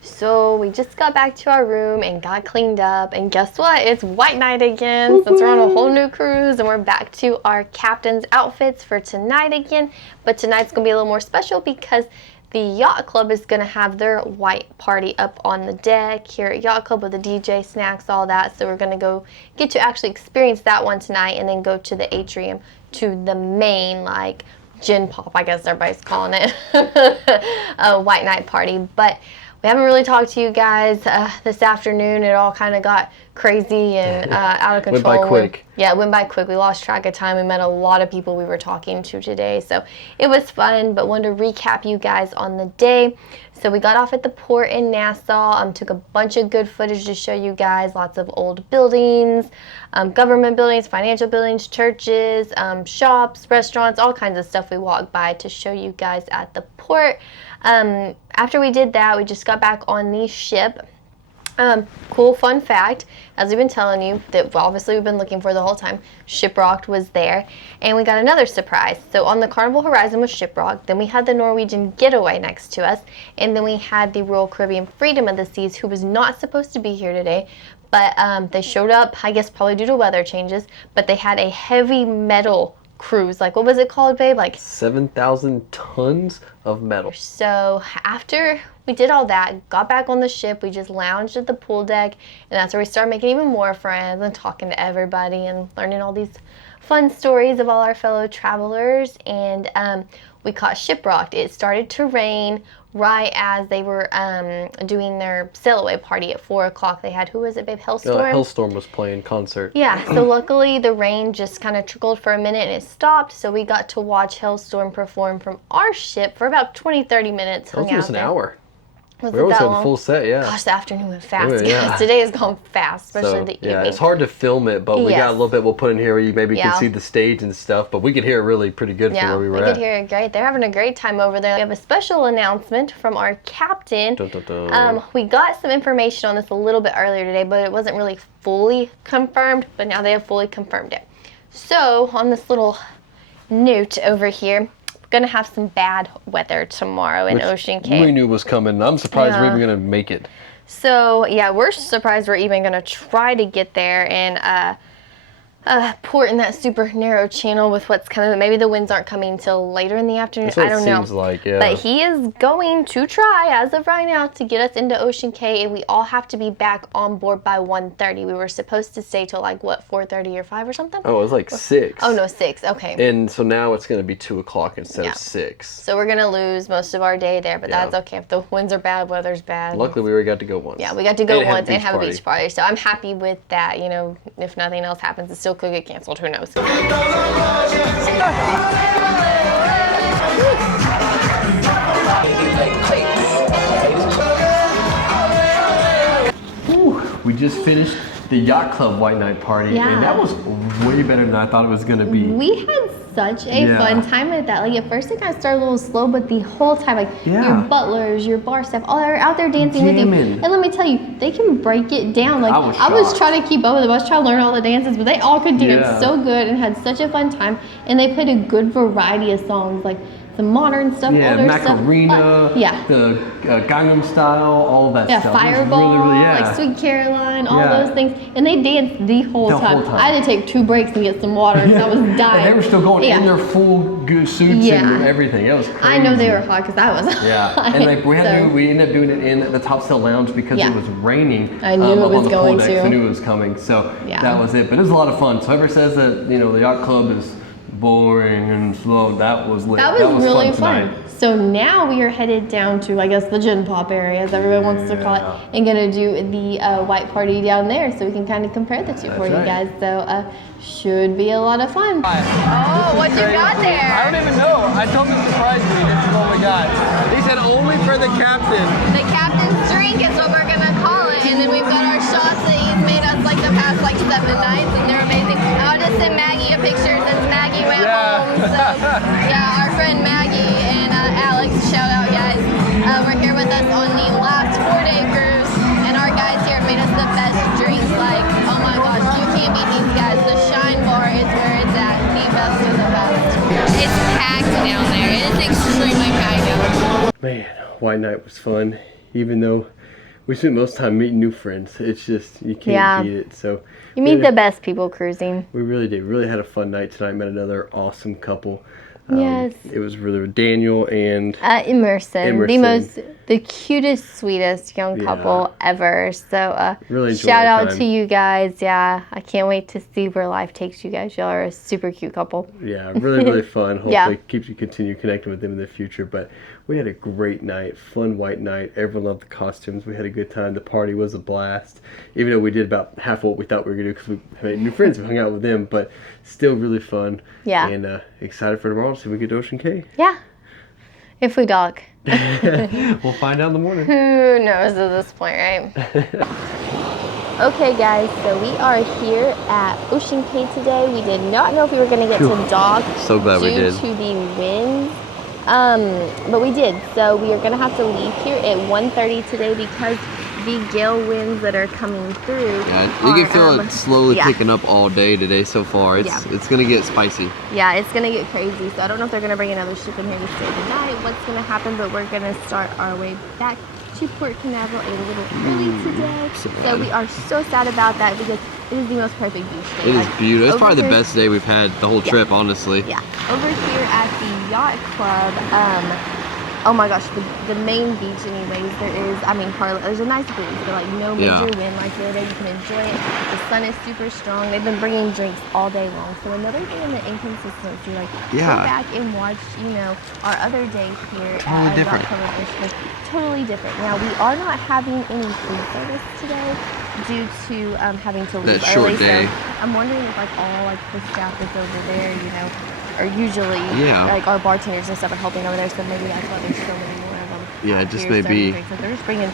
So we just got back to our room and got cleaned up, and guess what? It's white night again since we're on a whole new cruise, and we're back to our captain's outfits for tonight again. But tonight's gonna be a little more special because the Yacht Club is gonna have their white party up on the deck here at Yacht Club with the DJ, snacks, all that. So we're gonna go get to actually experience that one tonight, and then go to the atrium to the main gin pop, I guess everybody's calling it, a white night party. But we haven't really talked to you guys this afternoon. It all kind of got crazy and out of control. Went by quick. It went by quick. We lost track of time. We met a lot of people we were talking to today. So it was fun, but wanted to recap you guys on the day. So we got off at the port in Nassau, took a bunch of good footage to show you guys. Lots of old buildings, government buildings, financial buildings, churches, shops, restaurants, all kinds of stuff we walked by to show you guys at the port. After we did that, we just got back on the ship. Cool fun fact, as we've been telling you, that obviously we've been looking for the whole time, Shiprocked was there, and we got another surprise. So on the Carnival Horizon was Shiprocked, then we had the Norwegian Getaway next to us, and then we had the Royal Caribbean Freedom of the Seas, who was not supposed to be here today, but they showed up, I guess probably due to weather changes, but they had a heavy metal cruise. What was it called, babe? 7,000 tons of metal. So after we did all that, got back on the ship, we just lounged at the pool deck, and that's where we started making even more friends and talking to everybody and learning all these fun stories of all our fellow travelers. And we caught shipwrecked. It started to rain right as they were doing their sail away party at 4 o'clock. They had, who was it, babe? Hellstorm? Hellstorm was playing concert. Yeah, so luckily the rain just kind of trickled for a minute and it stopped, so we got to watch Hellstorm perform from our ship for about 20-30 minutes. That was almost an hour. Was we almost had the full set, yeah. Gosh, the afternoon went fast, guys. Today has gone fast, especially the evening. Yeah, it's hard to film it, but we got a little bit we'll put in here where you maybe can see the stage and stuff, but we could hear it really pretty good from where we were at. Yeah, we could hear it great. They're having a great time over there. We have a special announcement from our captain. Dun, dun, dun. We got some information on this a little bit earlier today, but it wasn't really fully confirmed, but now they have fully confirmed it. So, on this little note over here, gonna have some bad weather tomorrow in Ocean Cay. We knew was coming. I'm surprised we're even gonna make it. So yeah, we're surprised we're even gonna try to get there. And port in that super narrow channel with what's kind of, maybe the winds aren't coming till later in the afternoon. That's what I don't it know. seems like, yeah. But he is going to try, as of right now, to get us into Ocean Cay, and we all have to be back on board by 1:30. We were supposed to stay till like, what, 4:30 or 5 or something? Oh, it was like 6. Oh, no, 6. Okay. And so now it's going to be 2 o'clock instead of 6. So we're going to lose most of our day there, but that's okay. If the winds are bad, weather's bad. Luckily, we already got to go once. Yeah, we got to go once and have a beach party. So I'm happy with that. You know, if nothing else happens, it still could get canceled. Who knows? We just finished the Yacht Club White Night Party, and that was way better than I thought it was going to be. We had such a fun time at that. Like, at first it kind of started a little slow, but the whole time, like, your butlers, your bar staff, all are out there dancing with you. And let me tell you, they can break it down. Like, I was trying to keep up with them. I was trying to learn all the dances, but they all could dance so good and had such a fun time. And they played a good variety of songs, like the modern stuff, older Macarena, stuff. The Gangnam Style, all that stuff. Fireball, like Sweet Caroline, all those things. And they danced the whole time. I had to take 2 breaks and get some water because I was dying. And they were still going in their full good suits and everything. It was crazy. I know they were hot because I was hot. And like we ended up doing it in the Top Sail Lounge because it was raining. I knew it was going to. I knew it was coming. So that was it. But it was a lot of fun. So whoever says that, you know, the yacht club is boring and slow, that was lit. That was really fun. So now we are headed down to, I guess, the gin pop area, as everyone wants to call it, and gonna do the white party down there, so we can kind of compare the two for you guys. So should be a lot of fun. Oh, what you got there? I don't even know. I told them to surprise me. This is what we got. He said only for the captain. The captain's drink is what we're gonna call it, and then we've got our shots that he's made us like the past 7 nights, and they're amazing. I'll just send Maggie a picture since Maggie went home. So yeah, our friend Maggie and Alex, shout out guys. We're here with us on the last 4-day cruise, and our guys here have made us the best drinks. Like, oh my gosh, you can't beat these guys. The Shine Bar is where it's at, the best of the best. It's packed down there. It is extremely packed down there. Man, White Night was fun, even though we spent most of the time meeting new friends. It's just, you can't beat it. So you meet the best people cruising. We really did. Really had a fun night tonight. Met another awesome couple. Yes. It was really Daniel and Emerson. The cutest, sweetest young couple ever. So really shout out to you guys. Yeah, I can't wait to see where life takes you guys. Y'all are a super cute couple. Yeah, really fun. Hopefully keeps you continue connecting with them in the future. But we had a great night, fun white night. Everyone loved the costumes. We had a good time. The party was a blast. Even though we did about half what we thought we were going to do because we made new friends. We hung out with them, but still really fun. Yeah. And excited for tomorrow to see if we get to Ocean Cay. Yeah. If we dock. We'll find out in the morning. Who knows at this point, right? Okay guys, so we are here at Ocean Cay today. We did not know if we were going to get to dock. So glad we did. Due to the wind. But we did. So we are going to have to leave here at 1:30 today because the gale winds that are coming through. Yeah, you can feel it slowly picking up all day today so far. It's gonna get spicy. Yeah, it's gonna get crazy. So I don't know if they're gonna bring another ship in here to stay the night. What's gonna happen? But we're gonna start our way back to Port Canaveral a little early today. So we are so sad about that because it is the most perfect beach day. It is beautiful. It's probably the best day we've had the whole trip, honestly. Yeah. Over here at the Yacht Club, oh my gosh, the main beach anyways, there's a nice breeze, but like no major wind like there. You can enjoy it. The sun is super strong. They've been bringing drinks all day long. So another thing in the Inconsistency, like go back and watch, our other day here at Yacht Club was totally different. Now we are not having any food service today due to having to leave early. So I'm wondering if all the staff that's over there, are usually like our bartenders and stuff are helping over there, so maybe that's why there's so many more of them. Yeah, just maybe. So they're just bringing,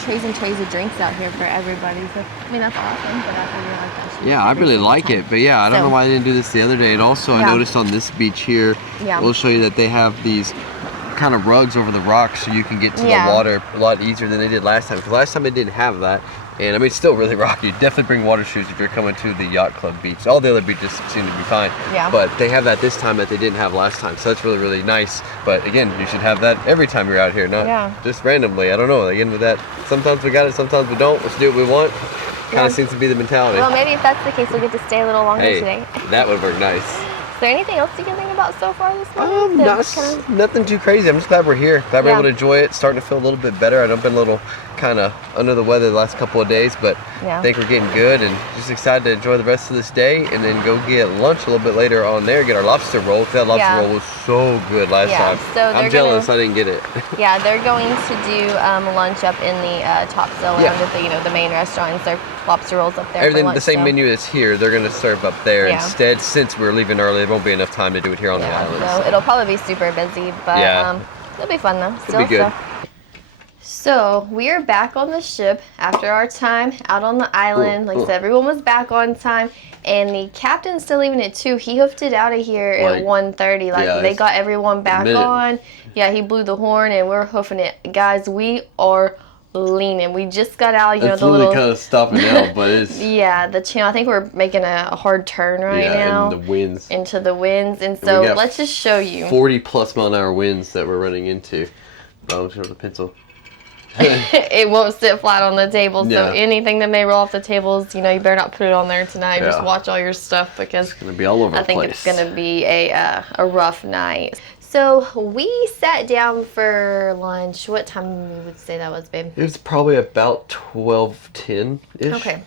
trays and trays of drinks out here for everybody. So that's awesome. But I really like that. Yeah, I really like it. But I don't know why I didn't do this the other day. And also, I noticed on this beach here, we'll show you that they have these kind of rugs over the rocks so you can get to the water a lot easier than they did last time. Because last time they didn't have that. And it's still really rocky. Definitely bring water shoes if you're coming to the Yacht Club beach. All the other beaches seem to be fine. Yeah. But they have that this time that they didn't have last time. So that's really, really nice. But again, you should have that every time you're out here, not just randomly. I don't know. Again, with that, sometimes we got it, sometimes we don't. Let's do what we want. Kind of seems to be the mentality. Well, maybe if that's the case, we'll get to stay a little longer today. That would work nice. Is there anything else you can think about so far this month? Nothing too crazy. I'm just glad we're here. Glad we're able to enjoy it. Starting to feel a little bit better. I've been a little kind of under the weather the last couple of days, but I think we're getting good and just excited to enjoy the rest of this day and then go get lunch a little bit later on there, get our lobster roll. That lobster roll was so good last time. So I'm jealous I didn't get it. Yeah, they're going to do lunch up in the Topsail Lounge at the main restaurant and serve lobster rolls up there. Everything for lunch, the same menu as here. They're going to serve up there instead. Since we're leaving early, there won't be enough time to do it here on the island. So it'll probably be super busy, but it'll be fun though. It'll be good. So we are back on the ship after our time out on the island. Like I said, everyone was back on time, and the captain's still leaving at 2. He hoofed it out of here at 1:30. Like they got everyone back on. Yeah, he blew the horn, and we're hoofing it, guys. We are leaning. We just got out. You know, the little kind of stopping out, but it's the channel. I think we're making a hard turn right now. And the winds. Into the winds, and so let's just show you 40+ mile-an-hour winds that we're running into. Oh, show the pencil. It won't sit flat on the table, so anything that may roll off the tables, you know, you better not put it on there tonight. Just watch all your stuff because it's gonna be all over the place. I think it's gonna be a rough night. So we sat down for lunch. What time we would say that was, babe? It was probably about 12:10-ish. Okay.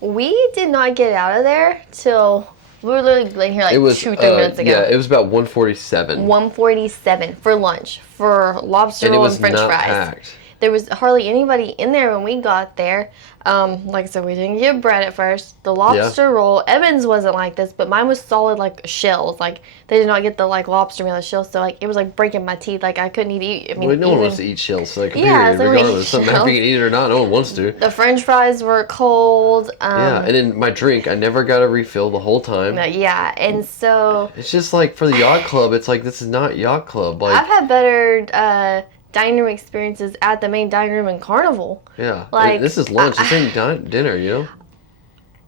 We did not get out of there till we were literally laying here like 2-3 minutes ago. Yeah, it was about 1:47. 1:47 for lunch for lobster roll and French fries. Packed. There was hardly anybody in there when we got there. Like I said, we didn't get bread at first. The lobster roll, Evan's wasn't like this, but mine was solid like shells. Like they did not get the like lobster meal shells, so like it was like breaking my teeth. Like I couldn't eat. I mean, no one wants to eat shells, so like regardless, if you can eat it or not, no one wants to. The French fries were cold. And then my drink, I never got a refill the whole time. And so it's just like for the yacht club, it's like this is not yacht club. Like I've had better dining room experiences at the main dining room in Carnival. Yeah, like this is lunch. This ain't dinner, you know.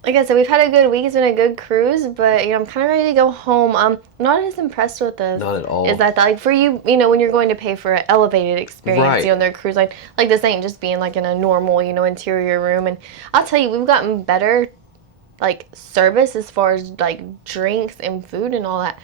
Like I said, we've had a good week. It's been a good cruise, but you know, I'm kind of ready to go home. I'm not as impressed with this. Not at all. Is that like for you? You know, when you're going to pay for an elevated experience, you know, on their cruise line, like this ain't just being like in a normal, you know, interior room. And I'll tell you, we've gotten better, like service as far as like drinks and food and all that.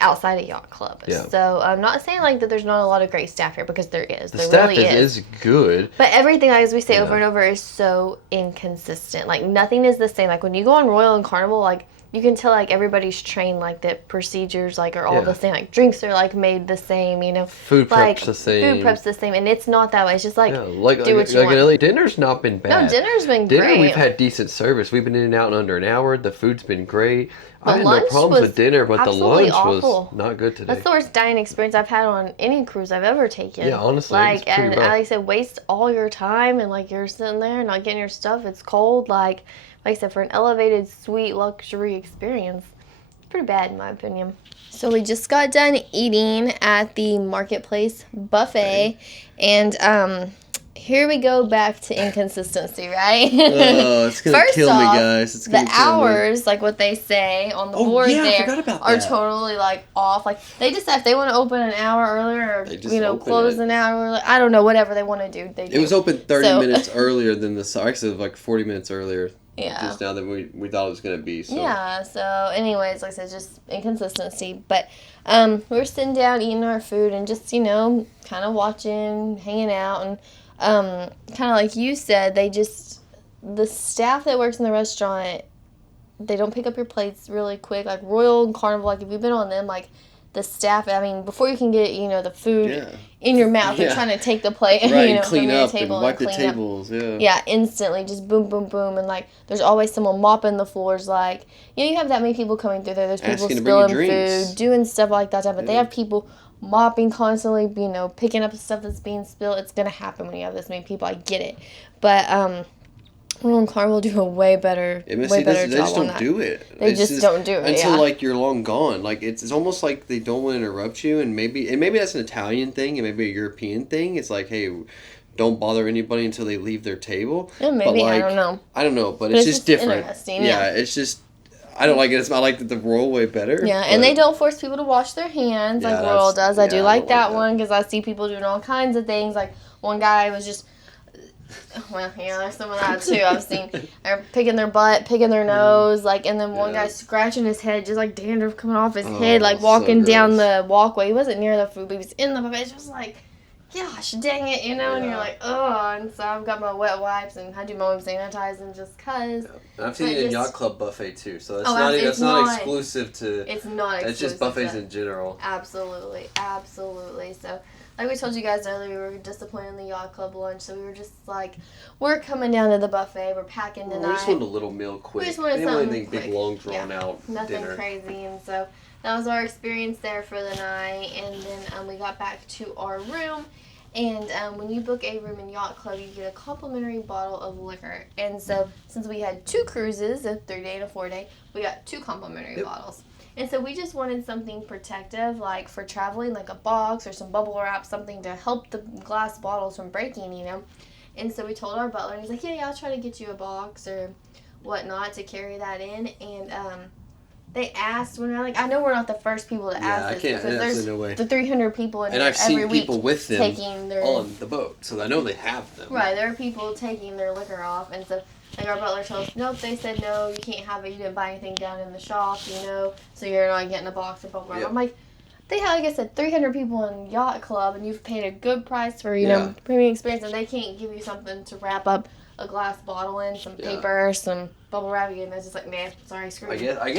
Outside of yacht club. So I'm not saying like that there's not a lot of great staff here because there is. The staff really is good. But everything, like, as we say over and over, is so inconsistent. Like nothing is the same. Like when you go on Royal and Carnival, like you can tell like everybody's trained like that procedures like are all the same. Like drinks are like made the same, you know. Food prep's the same. Food prep's the same, and it's not that way. It's just like do what you want. In LA, dinner's not been bad. No, dinner's been great. We've had decent service. We've been in and out in under an hour. The food's been great. I had no lunch problems with dinner, but the lunch awful. was not good today. That's the worst dining experience I've had on any cruise I've ever taken. Yeah, honestly, like and like I said, waste all your time and like you're sitting there not getting your stuff. It's cold. Like I said, for an elevated, sweet luxury experience, it's pretty bad in my opinion. So we just got done eating at the Marketplace buffet, and here we go back to inconsistency, right? Oh, it's gonna kill me, guys. It's gonna kill hours, me. Like what they say on the board there, are totally like off. Like they decide if they want to open an hour earlier or you know close an hour earlier. I don't know, whatever they want to do, they do. It was open 30 minutes earlier than the actually like 40 minutes earlier. Yeah. Just now than we thought it was gonna be. So. Yeah. So, anyways, like I said, just inconsistency. But we're sitting down eating our food and just kind of watching, hanging out, and kind of like you said, the staff that works in the restaurant, they don't pick up your plates really quick. Like Royal and Carnival, like if you've been on them, like the staff, I mean, before you can get, the food in your mouth, they're trying to take the plate, and clean up and wipe the tables, Yeah, instantly, just boom, boom, boom, and like there's always someone mopping the floors. Like you have that many people coming through there. There's people spilling food, doing stuff like that, but they have people mopping constantly, picking up the stuff that's being spilled. It's gonna happen when you have this many people. I get it, but Royal and Carnival do a way better job on that. They just don't do it. They just don't do it until like you're long gone. Like it's almost like they don't want to interrupt you, and maybe that's an Italian thing, and maybe a European thing. It's like, hey, don't bother anybody until they leave their table. Yeah, maybe, but, like, I don't know, but it's just different. Interesting, yeah, it's just. I don't like it. I like the Royal way better. Yeah, and they don't force people to wash their hands like Royal does. I do like that one because I see people doing all kinds of things. Like one guy was just Well, yeah, there's some of that too. I've seen they're picking their butt, picking their nose, like, and then one guy scratching his head, just like dandruff coming off his head, like walking down the walkway. He wasn't near the food, but he was in the buffet. It's just like, gosh, dang it, you know. And you're like, oh. And so I've got my wet wipes and I do my own sanitizing just cause. And I've seen it in yacht club buffet too, so it's not exclusive to. It's not exclusive. It's just buffets in general. Absolutely. So. Like we told you guys earlier, we were disappointed in the yacht club lunch, so we were just like, we're coming down to the buffet, we're packing tonight. We just wanted a little meal quick. We just wanted something anything big, long, drawn out nothing dinner. Crazy, and so that was our experience there for the night, and then we got back to our room, and when you book a room in yacht club, you get a complimentary bottle of liquor, and so since we had 2 cruises, a 3-day and a 4-day, we got 2 complimentary bottles. And so we just wanted something protective, like for traveling, like a box or some bubble wrap, something to help the glass bottles from breaking, you know. And so we told our butler, and he's like, yeah, I'll try to get you a box or whatnot to carry that in. And they asked, when I know we're not the first people to ask this, because there's the 300 people in there every week people with them taking their, on the boat, so I know they have them. Right, there are people taking their liquor off, and so like our butler told us, nope, they said no, you can't have it, you didn't buy anything down in the shop, you know, so you're not getting a box of bubble wrap. Yep. I'm like, they have, like I said, 300 people in yacht club, and you've paid a good price for, you know, premium experience, and they can't give you something to wrap up a glass bottle in, some paper, some bubble wrap, and I was just like, man, sorry, screw you. I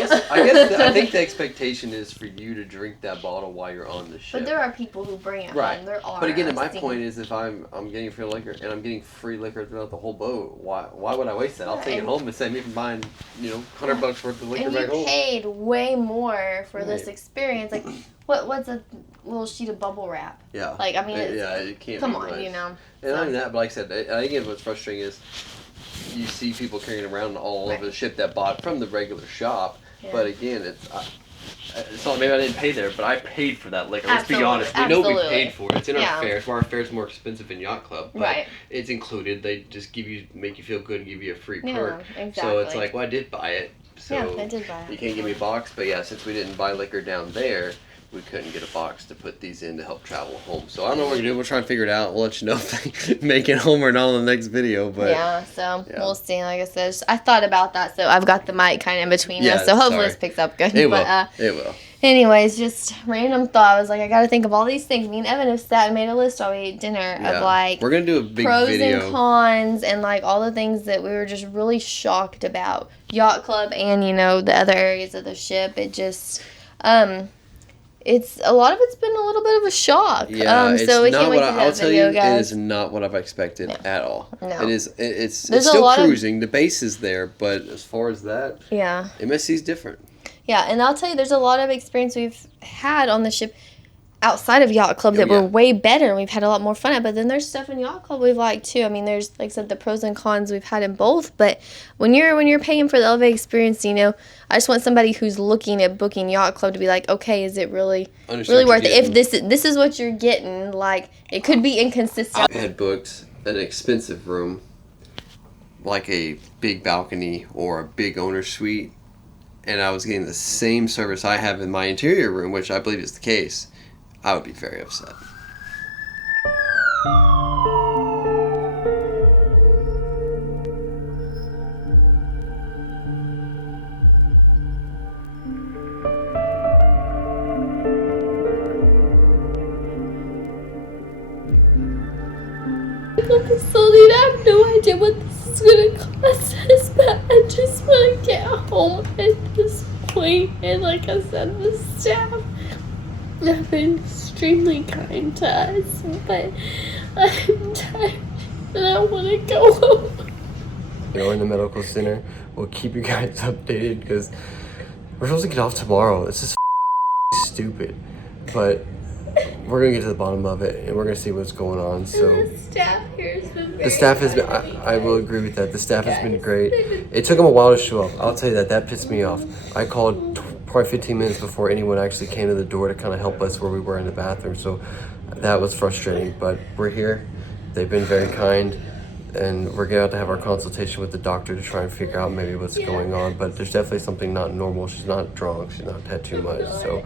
think the expectation is for you to drink that bottle while you're on the ship. But there are people who bring it home. There are. But again, my point is, if I'm getting free liquor and I'm getting free liquor throughout the whole boat, why would I waste that? I'll take it home and save me from buying, $100 worth of liquor back home. And you paid way more for this experience. Like, what's a little sheet of bubble wrap? Yeah. Like, I mean, it can't. Come be on, nice. you know. And not only that, but like I said, I think what's frustrating is you see people carrying around all over the ship that bought from the regular shop. Yeah. But again, it's not, maybe I didn't pay there, but I paid for that liquor. Let's be honest. We know we paid for it. It's in our fares. Our fare's more expensive in yacht club, but it's included. They just make you feel good and give you a free perk. Exactly. So it's like, well, I did buy it. So I did buy it. You can't give me a box, but since we didn't buy liquor down there, we couldn't get a box to put these in to help travel home. So I don't know what we're going to do. We'll try and figure it out. We'll let you know if they make it home or not on the next video. But we'll see. Like I said, I thought about that, so I've got the mic kind of in between us. So hopefully this picks up good. It will. Anyways, just random thought. I was like, I got to think of all these things. Me and Evan have sat and made a list while we ate dinner of like we're gonna do a big pros video. and cons and like all the things that we were just really shocked about. Yacht club and the other areas of the ship. It just it's a lot of it's been a little bit of a shock. Yeah, so we can't wait to I'll tell video, you, guys. it is not what I've expected at all. No. It is. It's still cruising. The base is there, but as far as that, MSC's different. Yeah, and I'll tell you, there's a lot of experience we've had on the ship outside of yacht club that were way better, and we've had a lot more fun at. But then there's stuff in yacht club we've liked too. I mean, there's, like I said, the pros and cons we've had in both. But when you're paying for the elevated experience, I just want somebody who's looking at booking yacht club to be like, okay, is it really worth it? If this is what you're getting, like it could be inconsistent. I had booked an expensive room, like a big balcony or a big owner suite, and I was getting the same service I have in my interior room, which I believe is the case. I would be very upset. Facility, I have no idea what this is going to cost us, but I just want to get home at this point. And like I said, the staff have been extremely kind to us, but I'm tired and I want to go home. We're in the medical center. We'll keep you guys updated because we're supposed to get off tomorrow. This is stupid, but we're gonna get to the bottom of it and we're gonna see what's going on. So the staff here has been the staff has been. I will agree with that. The staff has been great. It took them a while to show up. I'll tell you that pissed me off. I called probably 15 minutes before anyone actually came to the door to kind of help us where we were in the bathroom. So that was frustrating, but we're here. They've been very kind, and we're going to have our consultation with the doctor to try and figure out maybe what's going on. But there's definitely something not normal. She's not drunk. She's not had too much. So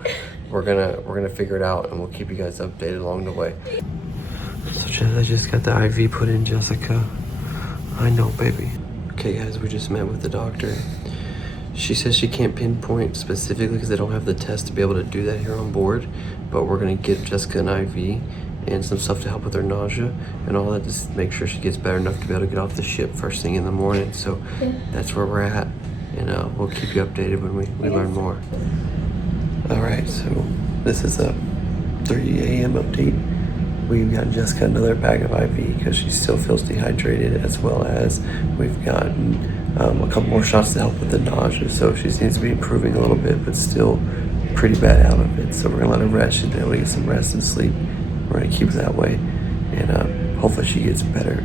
we're gonna figure it out, and we'll keep you guys updated along the way. So I just got the IV put in Jessica. I know, baby. Okay, guys, we just met with the doctor. She says she can't pinpoint specifically because they don't have the test to be able to do that here on board, but we're gonna get Jessica an IV and some stuff to help with her nausea and all that, just make sure she gets better enough to be able to get off the ship first thing in the morning. So that's where we're at, and we'll keep you updated when we learn more. All right, so this is a 3 a.m. update. We've got Jessica another bag of IV because she still feels dehydrated, as well as we've gotten a couple more shots to help with the nausea. So she seems to be improving a little bit, but still pretty bad out of it. So we're gonna let her rest. She's been able to get some rest and sleep. We're gonna keep it that way, and hopefully she gets better.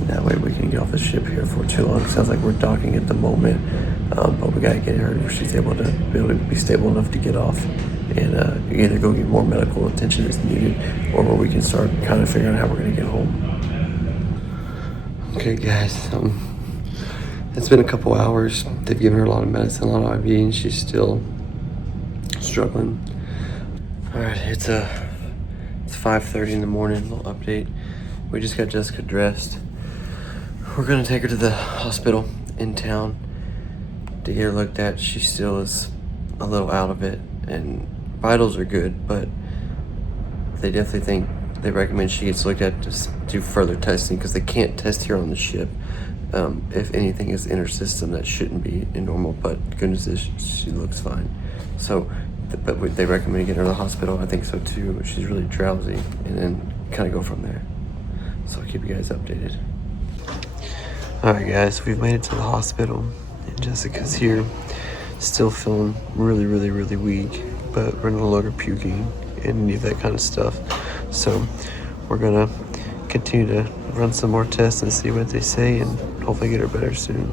That way we can get off the ship here for too long. It sounds like we're docking at the moment, but we gotta get her where she's able to be stable enough to get off, and either go get more medical attention as needed, or where we can start kind of figuring out how we're gonna get home. Okay, guys. It's been a couple hours. They've given her a lot of medicine, a lot of IV, and she's still struggling. All right, it's 5:30 in the morning. Little update. We just got Jessica dressed. We're gonna take her to the hospital in town to get her looked at. She still is a little out of it, and vitals are good, but they definitely they recommend she gets looked at to do further testing because they can't test here on the ship. If anything is in her system that shouldn't be normal, but goodness is she looks fine. So, but they recommend getting her to the hospital. I think so too. She's really drowsy, and then kind of go from there. So I'll keep you guys updated. All right, guys, we've made it to the hospital, and Jessica's here, still feeling really, really, really weak, but we're no longer puking and any of that kind of stuff. So we're gonna continue to run some more tests and see what they say, and hopefully get her better soon.